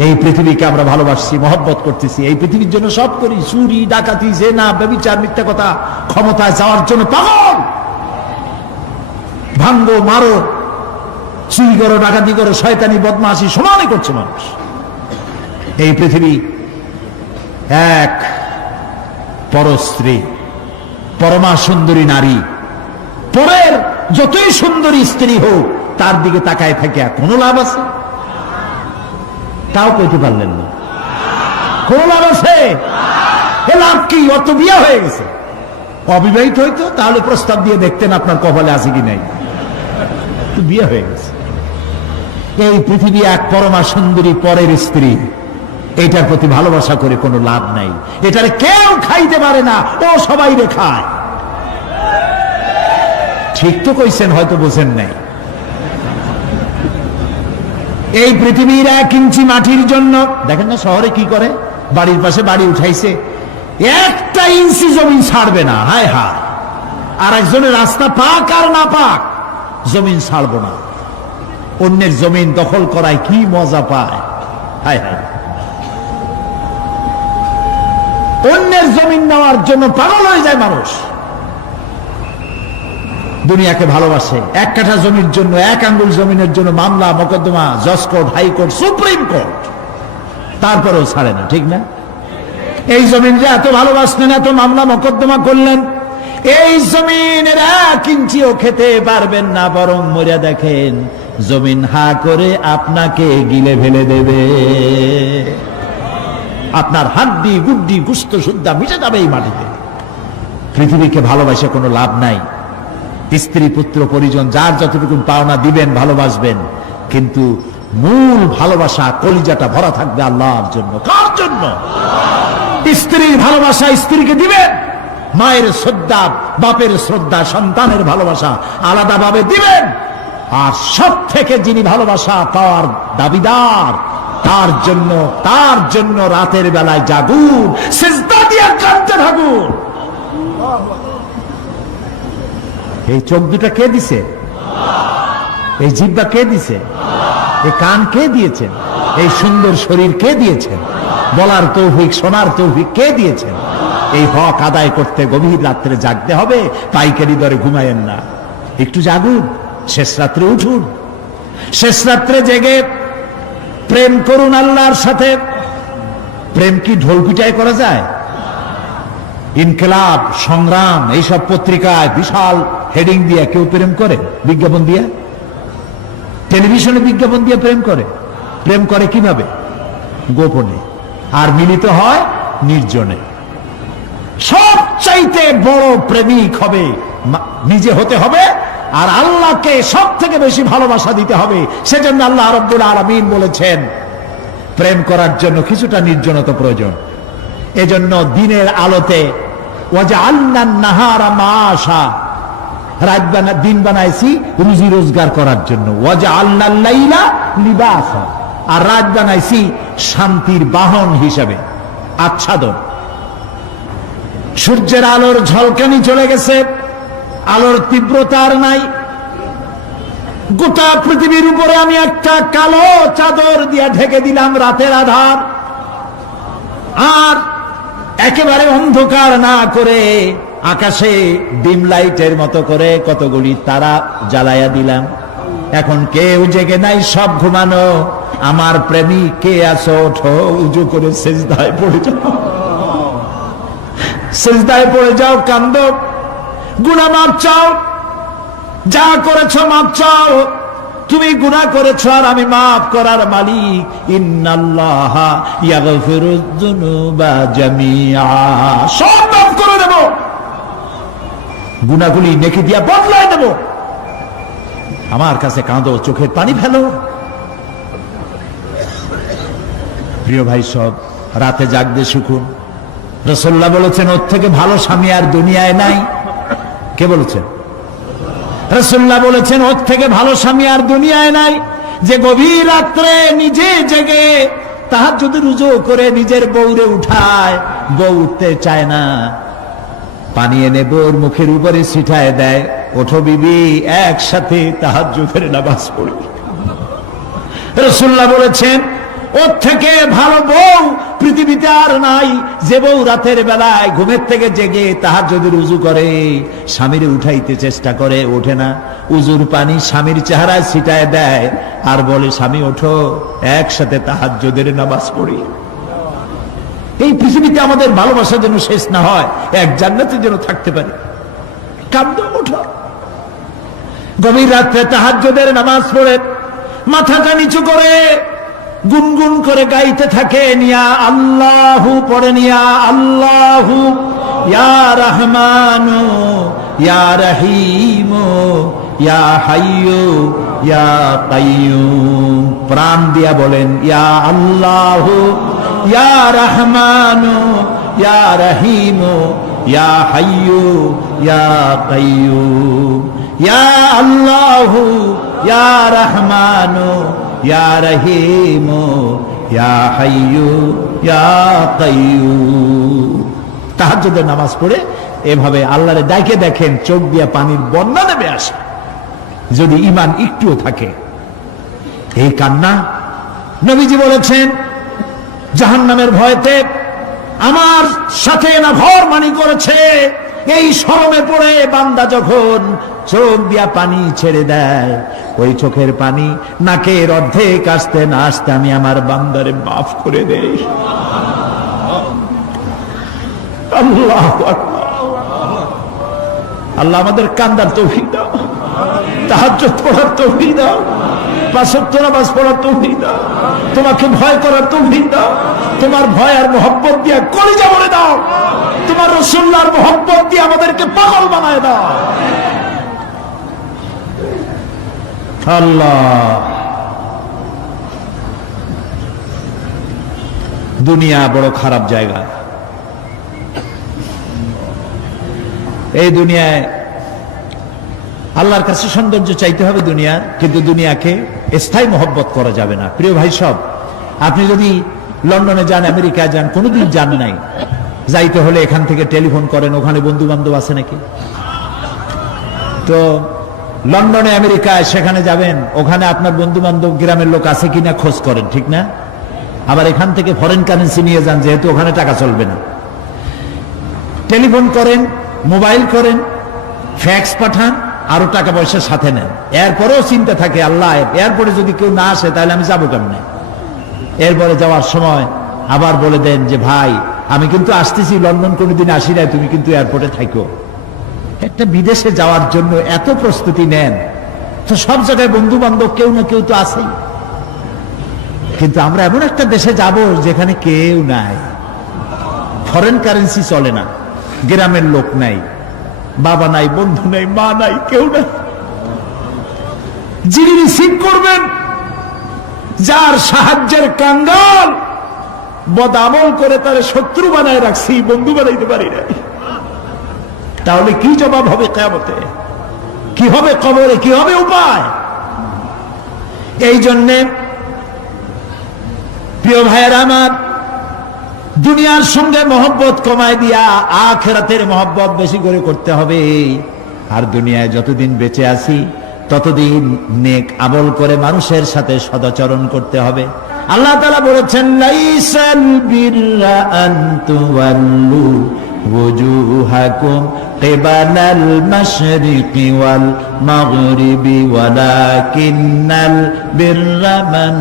এই পৃথিবীকে আমরা ভালোবাসছি, মহব্বত করতেছি, এই পৃথিবীর জন্য সব করি, চুরি ডাকাতি জেনা ব্যভিচার মিথ্যা কথা, ক্ষমতায় যাওয়ার জন্য পাগল। ভাঙ্গো মারো, চুরি করো, ডাকাতি করো, শয়তানি বদমাশি সমানে করছে মানুষ। এই পৃথিবী এক পরস্ত্রী, পরমা সুন্দরী নারী, পরের যতই সুন্দরী স্ত্রী হোক তার দিকে তাকায় থাকে কোনো লাভ আছে? তাও কইতে পারলেন না। কোন লাভ আছে? এ লাভ কি? অত বিয়ে হয়ে গেছে। অবিবাহিত হইতো তাহলে প্রস্তাব দিয়ে দেখতেন আপনার কপালে আছে কি নাই। বিয়ে হয়ে গেছে। এই পৃথিবী এক পরমা সুন্দরী পরের স্ত্রী, এটার প্রতি ভালোবাসা করে কোনো লাভ নাই। এটারে কেউ খাইতে পারে না, ও সবাই রে খায়। ঠিক তো কইছেন, হয়তো বোঝেন নাই। এই পৃথিবীর 1 ইঞ্চি মাটির জন্য দেখেন না শহরে কি করে, বাড়ির পাশে বাড়ি উঠাইছে, 1 ইঞ্চি জমি ছাড়বে না। হায় হায়! আর একজনের রাস্তা পাক আর না পাক, জমিন ছাড়বো না। অন্যের জমিন দখল করায় কি মজা পায়! হায় হায়! অন্যের জমিন নেওয়ার জন্য পাগল হয়ে যায় মানুষ। দুনিয়াকে ভালোবাসে, 1 কাঠা জমির জন্য, 1 আঙ্গুল জমিনের জন্য মামলা মোকদ্দমা, জজ কোর্ট, হাইকোর্ট, সুপ্রিম কোর্ট, তারপরেও ছাড়ে না। ঠিক না? এই জমিনটা এত ভালোবাসলেন, এত মামলা মোকদ্দমা করলেন, এই জমিনের 1 ইঞ্চিও খেতে পারবেন না, বরং মরিয়া দেখেন জমিন হা করে আপনাকে গিলে ফেলে দেবে। আপনার হাড্ডি গুড্ডি গুস্ত সুদ্ধা মিশে যাবে এই মাটিতে। পৃথিবীকে ভালোবাসে কোনো লাভ নাই। স্ত্রী পুত্র পরিজন যার যতটুকু পাওনা দিবেন, ভালোবাসবেন, কিন্তু মূল ভালোবাসা কলিজাটা ভরা থাকবে আল্লাহর জন্য। কার জন্য? স্ত্রীর ভালোবাসা স্ত্রীকে দিবেন, মায়ের শ্রদ্ধা, বাপের শ্রদ্ধা, সন্তানের ভালোবাসা আলাদাভাবে দিবেন। আর সব থেকে যিনি ভালোবাসা পাওয়ার দাবিদার, তার জন্য রাতের বেলায় জাগুন, সিজদা দিয়ে কাঁদতে থাকুন। এই চোখ দুটা কে দিছে? এই জিহ্বা কে দিছে? এই কান কে দিয়েছেন? এই সুন্দর শরীর কে দিয়েছেন? বলার তৌফিক, শোনার তৌফিক কে দিয়েছেন? এই হক আদায় করতে গভীর রাত্রে জাগতে হবে, পাইকারি দরে ঘুমায়েন না, একটু জাগুন, শেষ রাত্রে উঠুন, শেষ রাত্রে জেগে প্রেম করুন আল্লাহর সাথে। প্রেম কি ঢোল পিটাই করা যায়? ইনকিলাব, সংগ্রাম, এইসব পত্রিকায় বিশাল হেডিং দিয়ে কেউ প্রেম করে? বিজ্ঞাপন দিয়ে, টেলিভিশনে বিজ্ঞাপন দিয়ে প্রেম করে। প্রেম করে কিভাবে? গোপনে, আর মিলিত হয় নির্জনে। সবচাইতে বড় প্রেমিক হবে নিজে হতে হবে, আর আল্লাহকে সব থেকে বেশি ভালোবাসা দিতে হবে। সেজন্য আল্লাহ রাব্বুল আলামিন বলেছেন প্রেম করার জন্য কিছুটা নির্জনতা প্রয়োজন। এজন্য দিনের আলোতে ওয়াজআলনান নাহারা মাআশা, দিন বানাইছি রুজি রোজগার করার জন্য। ওয়াজআলনাল লাইলা লিবাসা, আর রাত বানাইছি শান্তির বাহন হিসাবে, আচ্ছাদন। সূর্যের আলোর ঝলকানি চলে গেছে, আলোর তীব্রতা আর নাই। গোটা পৃথিবীর উপরে আমি একটা কালো চাদর দিয়ে ঢেকে দিলাম রাতের আধার, আর একেবারে অন্ধকার না করে আকাশে ডিম লাইটের মতো করে কতগুলি তারা জ্বালায়া দিলাম। এখন কেউ জেগে নাই, সব ঘুমানো। আমার প্রেমিক কে আছো? ওঠো, উজু করে সিজদায় পড়ে যাও, সিজদায় পড়ে যাও, কান্দো, গুনাহ মাপ চাও, যা করেছো মাপ চাও। তুমি গুনাহ করেছো আর আমি মাফ করার মালিক। ইন্নাল্লাহা ইয়াগফিরুয যুনুবা জামিআ, সব মাফ করে দেব, গুনাহগুলি নেকি দিয়া বদলায় দেব। আমার কাছে কাঁদো, চোখের পানি ফেলো। প্রিয় ভাই, সব রাতে জাগতে শিখুন। রাসূলুল্লাহ বলেছেন ওর থেকে ভালো স্বামী আর দুনিয়ায় নাই। কে বলেছেন? রাসূলুল্লাহ বলেছেন ওর থেকে ভালো স্বামী আর দুনিয়ায় নাই, যে গভীর রাত্রে নিজে জেগে তাহাজ্জুদের রুজু করে নিজের বউরে উঠায়। বউ উঠতে চায় না, পানি এনে বউর মুখের উপরে ছিটায় দেয়, ওঠো বিবি, একসাথে তাহাজ্জুদের নামাজ পড়ি। রাসূলুল্লাহ বলেছেন ওর থেকে ভালো বউ পৃথিবীতে আর নাই, যে বউ রাতের বেলায় ঘুমের থেকে জেগে তাহাজ্জুদের উযু করে, স্বামীরে উঠাইতে চেষ্টা করে, ওঠে না, উযুর পানি স্বামীর চেহারায় ছিটায় দেয় আর বলে স্বামী ওঠো, একসাথে তাহাজ্জুদের নামাজ পড়ি। এই পৃথিবীতে আমাদের ভালোবাসা যেন শেষ না হয়, এক জান্নাতে যেন থাকতে পারে। কাঁদো, ওঠো, গভীর রাত্রে তাহাজ্জুদের নামাজ পড়ে মাথাটা নিচু করে গুনগুন করে গাইতে থাকে, নিয়া আল্লাহু পড়ে, নিয়া আল্লাহু ইয়া রহমানু ইয়া রহিমু ইয়া হাইয়ু ইয়া কাইয়ুম। প্রাণ দিয়া বলেন ইয়া আল্লাহু ইয়া রহমানু ইয়া রহিমু ইয়া হাইয়ু ইয়া কাইয়ুম। ইয়া আল্লাহু ইয়া রহমানু ইয়া রহিমু ইয়া হাইয়ু ইয়া কাইয়ুম। তাহাজ্জুদের নামাজ পড়ে এভাবে আল্লাহরে ডাকে দেখেন, চোখ দিয়া পানির বন্যা নেমে আসে যদি ঈমান একটুও থাকে। এই কান্না, নবীজি বলেছেন জাহান্নামের ভয়তে আমার সাথে না ভরমানি করেছে। এই শরমে পড়ে বান্দা যখন চোখ দিয়া পানি ছেড়ে দেয়, ওই চোখের পানি নাকের অর্ধেক আসতে না আসতে আমি আমার বান্দারে মাফ করে দেই। আল্লাহু আকবার। আল্লাহ আমাদের কান্দার তৌফিক দাও, তাহাজ্জুদ পড়ার তৌফিক দাও, পাঁচ ওয়াক্ত নামাজ পড়ার তৌফিক দাও, তোমাকে ভয় করার তৌফিক দাও, তোমার ভয় আর মোহব্বত দিয়ে কলিজা ভরে দাও, তোমার রাসূলুল্লাহর মোহব্বত দিয়ে আমাদেরকে পাগল বানায় দাও। আল্লাহ, দুনিয়া বড় খারাপ জায়গা। এই দুনিয়ায় আল্লাহর কাছে সৌন্দর্য চাইতে হবে দুনিয়ার, কিন্তু দুনিয়াকে স্থায়ী মহব্বত করা যাবে না। প্রিয় ভাই সব, আপনি যদি লন্ডনে যান, আমেরিকায় যান, কোনোদিন যান নাই, যাইতে হলে এখান থেকে টেলিফোন করেন, ওখানে বন্ধু বান্ধব আছে নাকি? তো লন্ডনে আমেরিকায় সেখানে যাবেন, ওখানে আপনার বন্ধু বান্ধব গ্রামের লোক আছে কিনা খোঁজ করেন, ঠিক না? আবার এখান থেকে ফরেন কারেন্সি নিয়ে যান, যেহেতু ওখানে টাকা চলবে না। টেলিফোন করেন, মোবাইল করেন, ফ্যাক্স পাঠান, আরো টাকা পয়সা সাথে নেন। এরপরেও চিন্তা থাকে, আল্লাহ এরপরে যদি কেউ না আসে তাহলে আমি যাবো কেমনে? এরপরে যাওয়ার সময় আবার বলে দেন যে ভাই আমি কিন্তু আসতেছি, লন্ডন কোনোদিন আসি নাই, তুমি কিন্তু এয়ারপোর্টে থাকো। একটা বিদেশে যাওয়ার জন্য এত প্রস্তুতি নেন, তো সব জায়গায় বন্ধু বান্ধব কেউ না কেউ তো আছেই, কিন্তু আমরা এমন একটা দেশে যাব যেখানে কেউ নাই, ফরেন কারেন্সি চলে না, গ্রামের লোক নাই, বাবা নাই, বন্ধু নাই, মা নাই, কেউ নাই। যিনি রিসিভ করবেন, যার সাহায্যের কাঙ্গাল, বদামল করে তার শত্রু বানায় রাখছি, বন্ধু বানাইতে পারি নাই, তাহলে কি জবাব হবে কিয়ামতে? কি হবে কবরে? কি হবে উপায়? এই জন্যে প্রিয় ভাইয়েরা আমার, দুনিয়ার সঙ্গে মহব্বত কমায় দিয়া আখিরাতের মহব্বত বেশি করে করতে হবে। আর দুনিয়ায় যতদিন বেঁচে আছি ততদিন নেক আমল করে মানুষের সাথে সদাচরণ করতে হবে। আল্লাহ তাআলা বলেছেন, লাইসাল বিররা আন তুওয়াল্লু ওয়াজুহাকুম কিবালাল মাশরিকি ওয়াল মাগরিবি ওয়ালাকিন্নাল বিররা মান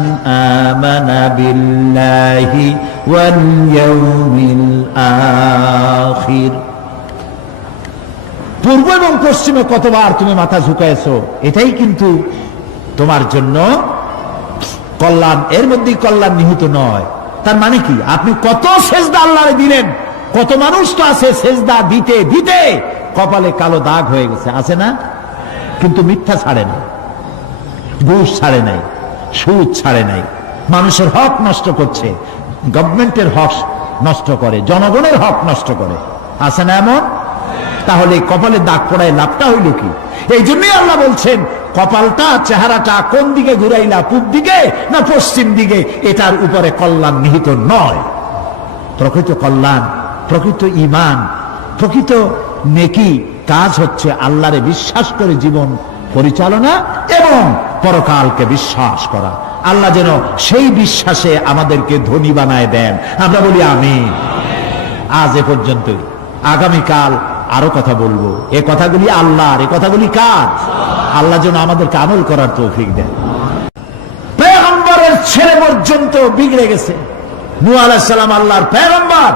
আমানা বিল্লাহি ওয়াল ইয়াউমিল আখির। পূর্ব এবং পশ্চিমে কতবার তুমি মাথা ঝুঁকাইছো, এটাই কিন্তু তোমার জন্য কল্যাণ। এর মধ্যে কল্যাণ নিহিত নয়। তার মানে কি? আপনি কত সেজদা আল্লাহরে দিলেন, কত মানুষ তো আছে সেজদা দিতে দিতে কপালে কালো দাগ হয়ে গেছে, আছে না? কিন্তু মিথ্যা ছাড়ে না, ঘুষ ছাড়ে নাই, সুদ ছাড়ে নাই, মানুষের হক নষ্ট করছে, গভর্নমেন্টের হক নষ্ট করে, জনগণের হক নষ্ট করে, আছে না এমন? তাহলে কপালে দাগ পড়ায় লাভটা হইল কি? এই জন্যই আল্লাহ বলছেন, কপালটা, চেহারাটা কোন দিকে ঘুরাইলা, পূব দিকে না পশ্চিম দিকে, এটার উপরে কল্যাণ নিহিত নয়। প্রকৃত কল্যাণ, প্রকৃত ঈমান, প্রকৃত নেকি কাজ হচ্ছে আল্লাহরে বিশ্বাস করে জীবন পরিচালনা এবং পরকালকে বিশ্বাস করা। আল্লাহ যেন সেই বিশ্বাসে আমাদেরকে ধনী বানায় দেন, আমরা বলি আমিন। আজ এ পর্যন্তই, আগামীকাল আরো কথা বলবো। এ কথাগুলি আল্লাহর, এ কথাগুলি কার? আল্লাহ যেন আমাদেরকে আমল করার তৌফিক দেন। পয়গম্বরের ছেলে পর্যন্ত বিগড়ে গেছে। নূহ আলাইহিস সালাম আল্লাহর পয়গম্বর,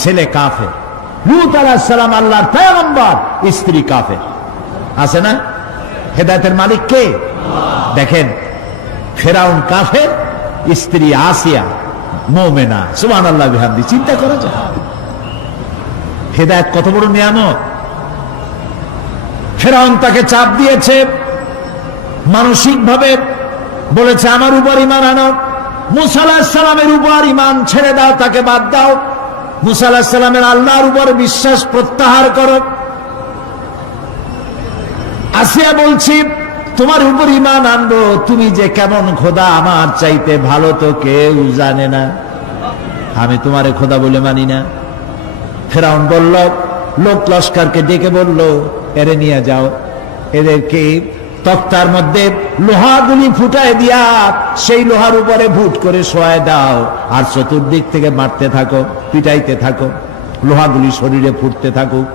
ছেলে কাফের। লূত আলাইহিস সালাম আল্লাহর পয়গম্বর, স্ত্রী কাফের। আছে না? হেদায়েতের মালিক কে? দেখেন, ফেরাউন কাফের, স্ত্রী আসিয়া মুমিনা। সুবহানাল্লাহ বিহামদি। চিন্তা করা যায় হেদায়েত কত বড় নিয়ামত। ফেরাউন তাকে চাপ দিয়েছে, মানসিক ভাবে বলেছে আমার উপর ঈমান আনো, মূসা আলাইহিস সালামের উপর ঈমান ছেড়ে দাও, তাকে বাদ দাও, মূসা আলাইহিস সালামের আল্লাহর উপর বিশ্বাস প্রত্যাহার করো। আসিয়া বলছি তোমার উপর ঈমান আনবো, তুমি যে কেমন খোদা, আমার চাইতে ভালো তো কেউ জানে না, আমি তোমারে খোদা বলে মানি না। ফেরাউন বলল, লোক লস্করকে ডেকে বলল, এরে নিয়ে যাও, এদেরকে তক্তার মধ্যে লোহাগুলি ফুটায় দিয়া সেই লোহার উপরে ভুট করে শোয়ায় দাও, আর চতুর্দিক থেকে মারতে থাকো, পিটাইতে থাকো, লোহাগুলি শরীরে ফুটতে থাকুক,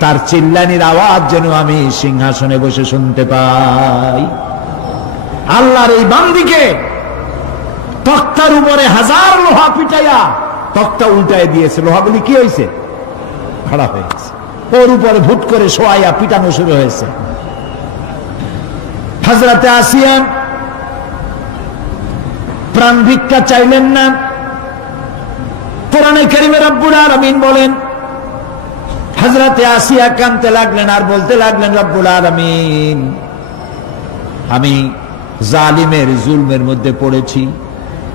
তার চিল্লানির আওয়াজ যেন আমি সিংহাসনে বসে শুনতে পাই। আল্লাহর এই বান্দিকে তক্তার উপরে হাজার লোহা পিটাইয়া তক্তা উল্টায় দিয়েছে। লোহাগুলি কি হয়েছে? খাড়া হয়ে গেছে, ওর উপরে ভুট করে শোয়াইয়া পিটানো শুরু হয়েছে। হযরতে আসিয়া প্রাণ ভিক্ষা চাইলেন না। কোরআনে কারীমে রব্বুল আলামিন বলেন, হযরতে আসিয়া কাঁদতে লাগলেন আর বলতে লাগলেন, রব্বুল আলামিন, আমি জালিমের জুলমের মধ্যে পড়েছি,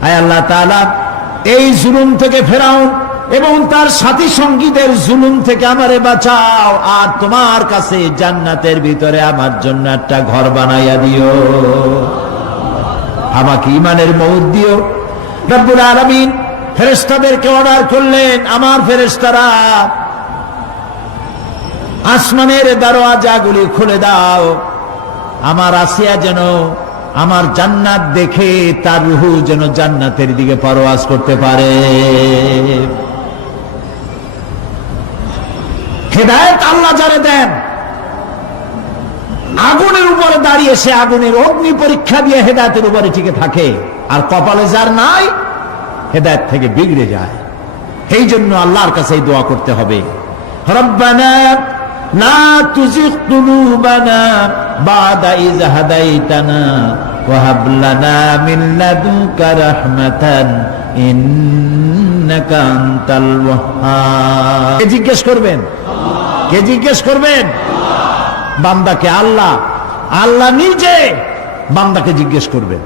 আয় আল্লাহ তাআলা এই জুলুম থেকে ফেরাউন এবং তার সাথী সঙ্গীদের জুলুম থেকে আমারে বাঁচাও, আর তোমার কাছে জান্নাতের ভিতরে আমার জন্য একটা ঘর বানাইয়া দিও, আমাকে ঈমানের মউত দিও। রব্বুল আলামিন ফেরেশতাদেরকে অর্ডার করলেন, আমার ফেরেশতারা আসমানের দরওয়াজাগুলি খুলে দাও, আমার আসিয়া যেন আমার জান্নাত দেখে তার রূহ যেন জান্নাতের দিকে পরওয়াজ করতে পারে। হেদায়েত আল্লাহ যারে দেন, আগুনের উপরে দাঁড়িয়ে সে আগুনের অগ্নি পরীক্ষা দিয়ে হেদায়েতের উপরে টিকে থাকে, আর কপালে যার নাই হেদায়েত থেকে বিগড়ে যায়। এই জন্য আল্লাহর কাছে দোয়া করতে হবে, রব্বানা লা তুজিগ কুলুবানা বাদা ইয হাদাইতানা ওয়া হাব লানা মিন লাদুনকা রাহমাতান ইন্নাকা আনতাল ওয়াহ্হাব। কে জিজ্ঞেস করবেন? কে জিজ্ঞেস করবেন? বান্দাকে আল্লাহ, আল্লাহ নিজে বান্দাকে জিজ্ঞেস করবেন।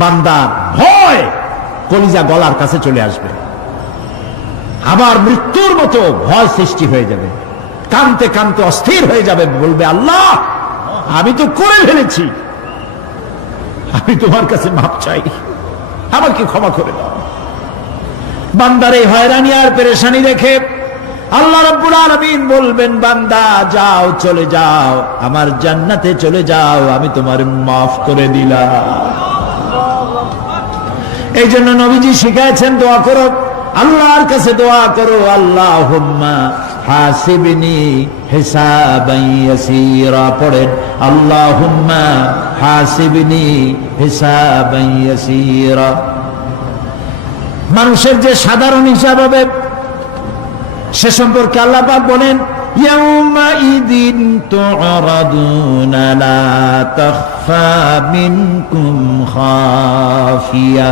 বান্দার ভয় কলিজা গলার কাছে চলে আসবে, আবার মৃত্যুর মতো ভয় সৃষ্টি হয়ে যাবে, কাঁদতে কাঁদতে অস্থির হয়ে যাবে, বলবে, আল্লাহ আমি তো করে ফেলেছি, আমি তোমার কাছে মাপ চাই, আমাকে ক্ষমা করে দাও। বান্দার এই হয়রানি আর পেরেশানি দেখে আল্লাহ রাব্বুল আলামিন বলবেন, বান্দা যাও, চলে যাও, আমার জান্নাতে চলে যাও, আমি তোমার মাফ করে দিলাম। এই জন্য নবীজি শিখাইছেন, দোয়া করো, আল্লাহর কাছে দোয়া করো, আল্লাহুম্মা হাসিবনি হিসাবান ইয়াসীরা। পড়েন, আল্লাহুম্মা হাসিবনি হিসাবান ইয়াসীরা। মানুষের যে সাধারণ হিসাব হবে সে সম্পর্কে আল্লাহ পাক বলেন, ইয়াউমা ইদিন তু'রাদুনা লা তাখফা মিনকুম খাফিয়া।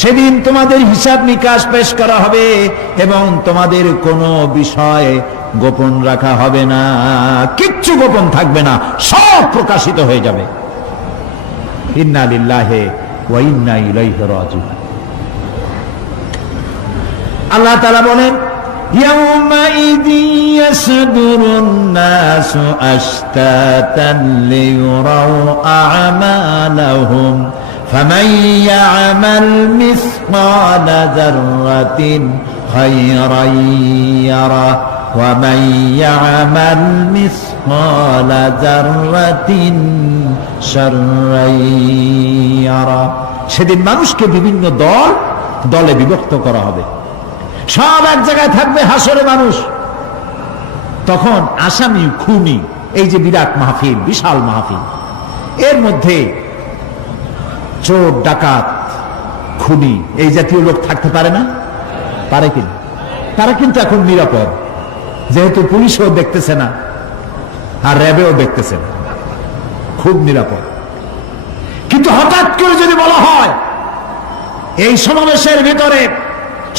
সেদিন তোমাদের হিসাব নিকাশ পেশ করা হবে এবং তোমাদের কোনো বিষয় গোপন রাখা হবে না, কিচ্ছু গোপন থাকবে না, সব প্রকাশিত হয়ে যাবে। ইন্না লিল্লাহি ওয়া ইন্না ইলাইহি রাজিউন। আল্লাহ তাআলা বলেন, يومئذ يصدر الناس أشتاتا ليروا أعمالهم فمن يعمل مثقال ذرة خيرا يره ومن يعمل مثقال ذرة شرا يره। সেদিন মানুষকে বিভিন্ন দলে বিভক্ত করা হবে, সব এক জায়গায় থাকবে হাসরে মানুষ। তখন আসামি খুনি, এই যে বিরাট মাহফিল, বিশাল মাহফিল, এর মধ্যে চোর ডাকাত খুনি এই জাতীয় লোক থাকতে পারে না? পারে কিনা? তারা কিন্তু এখন নিরাপদ, যেহেতু পুলিশও দেখতেছে না আর র্যাবেও দেখতেছে না, খুব নিরাপদ। কিন্তু হঠাৎ করে যদি বলা হয় এই সমাবেশের ভিতরে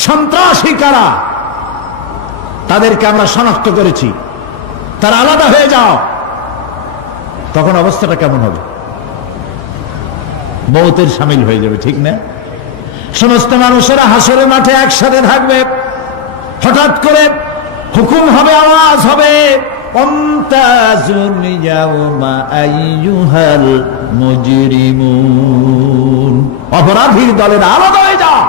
সন্ত্রাসী কারা, তাদেরকে আমরা শনাক্ত করেছি, তারা আলাদা হয়ে যাও, তখন অবস্থাটা কেমন হবে? মৌতের শামিল হয়ে যাবে, ঠিক না? সমস্ত মানুষেরা হাসরের মাঠে একসাথে থাকবে, হঠাৎ করে হুকুম হবে, আওয়াজ হবে, অমতাজুল ইয়াউমা আইয়ুহাল মুজরিমুন। অপরাধীর দলের আলাদা হয়ে যাও।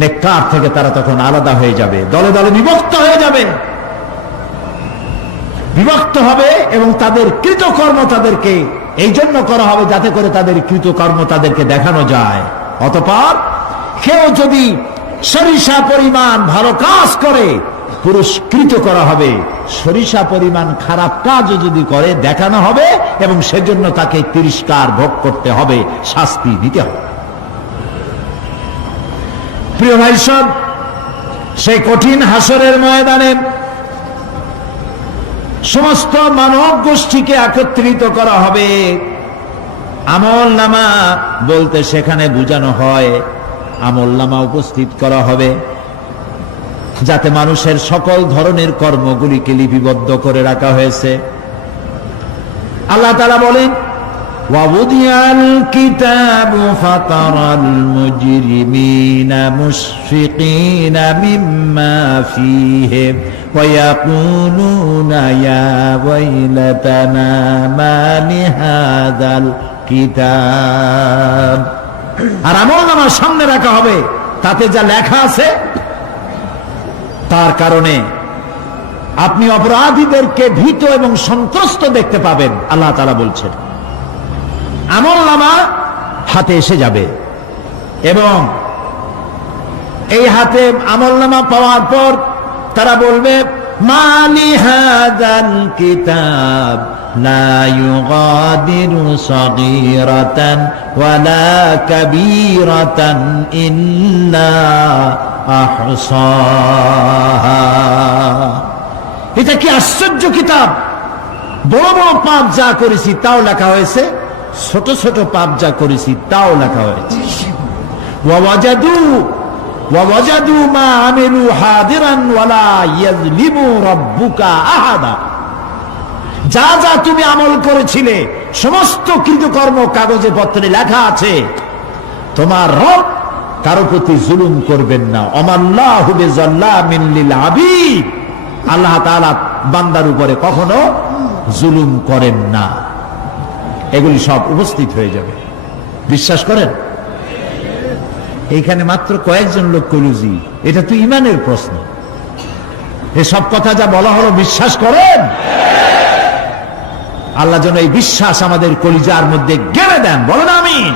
নেককার থেকে তারা তখন আলাদা হয়ে যাবে, দলে দলে বিভক্ত হয়ে যাবে, বিভক্ত হবে এবং তাদের কৃতকর্ম তাদেরকে এই জন্য করা হবে যাতে করে তাদের কৃতকর্ম তাদেরকে দেখানো যায়। অতঃপর কেউ যদি সরিষা পরিমাণ ভালো কাজ করে পুরস্কৃত করা হবে, সরিষা পরিমাণ খারাপ কাজও যদি করে দেখানো হবে এবং সেজন্য তাকে তিরস্কার ভোগ করতে হবে, শাস্তি দিতে হবে। প্রিয় ভাই সব, সেই কঠিন হাসরের ময়দানে সমস্ত মানব গোষ্ঠীকে একত্রিত করা হবে। আমল নামা বলতে সেখানে বোঝানো হয় আমল নামা উপস্থিত করা হবে, যাতে মানুষের সকল ধরনের কর্মগুলিকে লিপিবদ্ধ করে রাখা হয়েছে। আল্লাহ তাআলা বলেন, وَوُضِعَ الْكِتَابُ فَتَرَى الْمُجْرِمِينَ مُشْفِقِينَ مِمَّا فِيهِ وَيَقُولُونَ يَا وَيْلَتَنَا مَا لِهَذَا الْكِتَابِ। আর আমলনামা সামনে রাখা হবে, তাতে যা লেখা আছে তার কারণে আপনি অপরাধীদেরকে ভীত এবং সন্ত্রস্ত দেখতে পাবেন। আল্লাহ তাআলা বলছেন আমলনামা হাতে এসে যাবে এবং এই হাতে আমলনামা পাওয়ার পর তারা বলবে, মালি হাযাল কিতাব লা ইউগাদিরু সাগীরাতান ওয়ালা কাবীরাতান ইল্লা আহসাহা। এটা কি আশ্চর্য কিতাব! বড় বড় পাপ যা করেছি তাও লেখা হয়েছে, ছোট ছোট পাপ যা করেছি তাও লেখা হয়েছে। ওয়াজাদু মা আমিলু হাদিরান ওয়ালা ইয়াযলিমু রাব্বুকা আহাদা। যা যা তুমি আমল করেছিলে সমস্ত কৃতকর্ম কাগজে পত্রে লেখা আছে। তোমার রব কারো প্রতি জুলুম করবেন না। আমাল্লাহু বিযাল্লামিন লিল আবিদ। আল্লাহ তাআলা বান্দার উপরে কখনো জুলুম করেন না। এগুলি সব উপস্থিত হয়ে যাবে, বিশ্বাস করেন? এইখানে মাত্র কয়েকজন লোক কলুজি, এটা তো ইমানের প্রশ্ন। এসব কথা যা বলা হলো বিশ্বাস করেন? আল্লাহ যেন এই বিশ্বাস আমাদের কলিজার মধ্যে গেড়ে দেন, বলেন আমিন।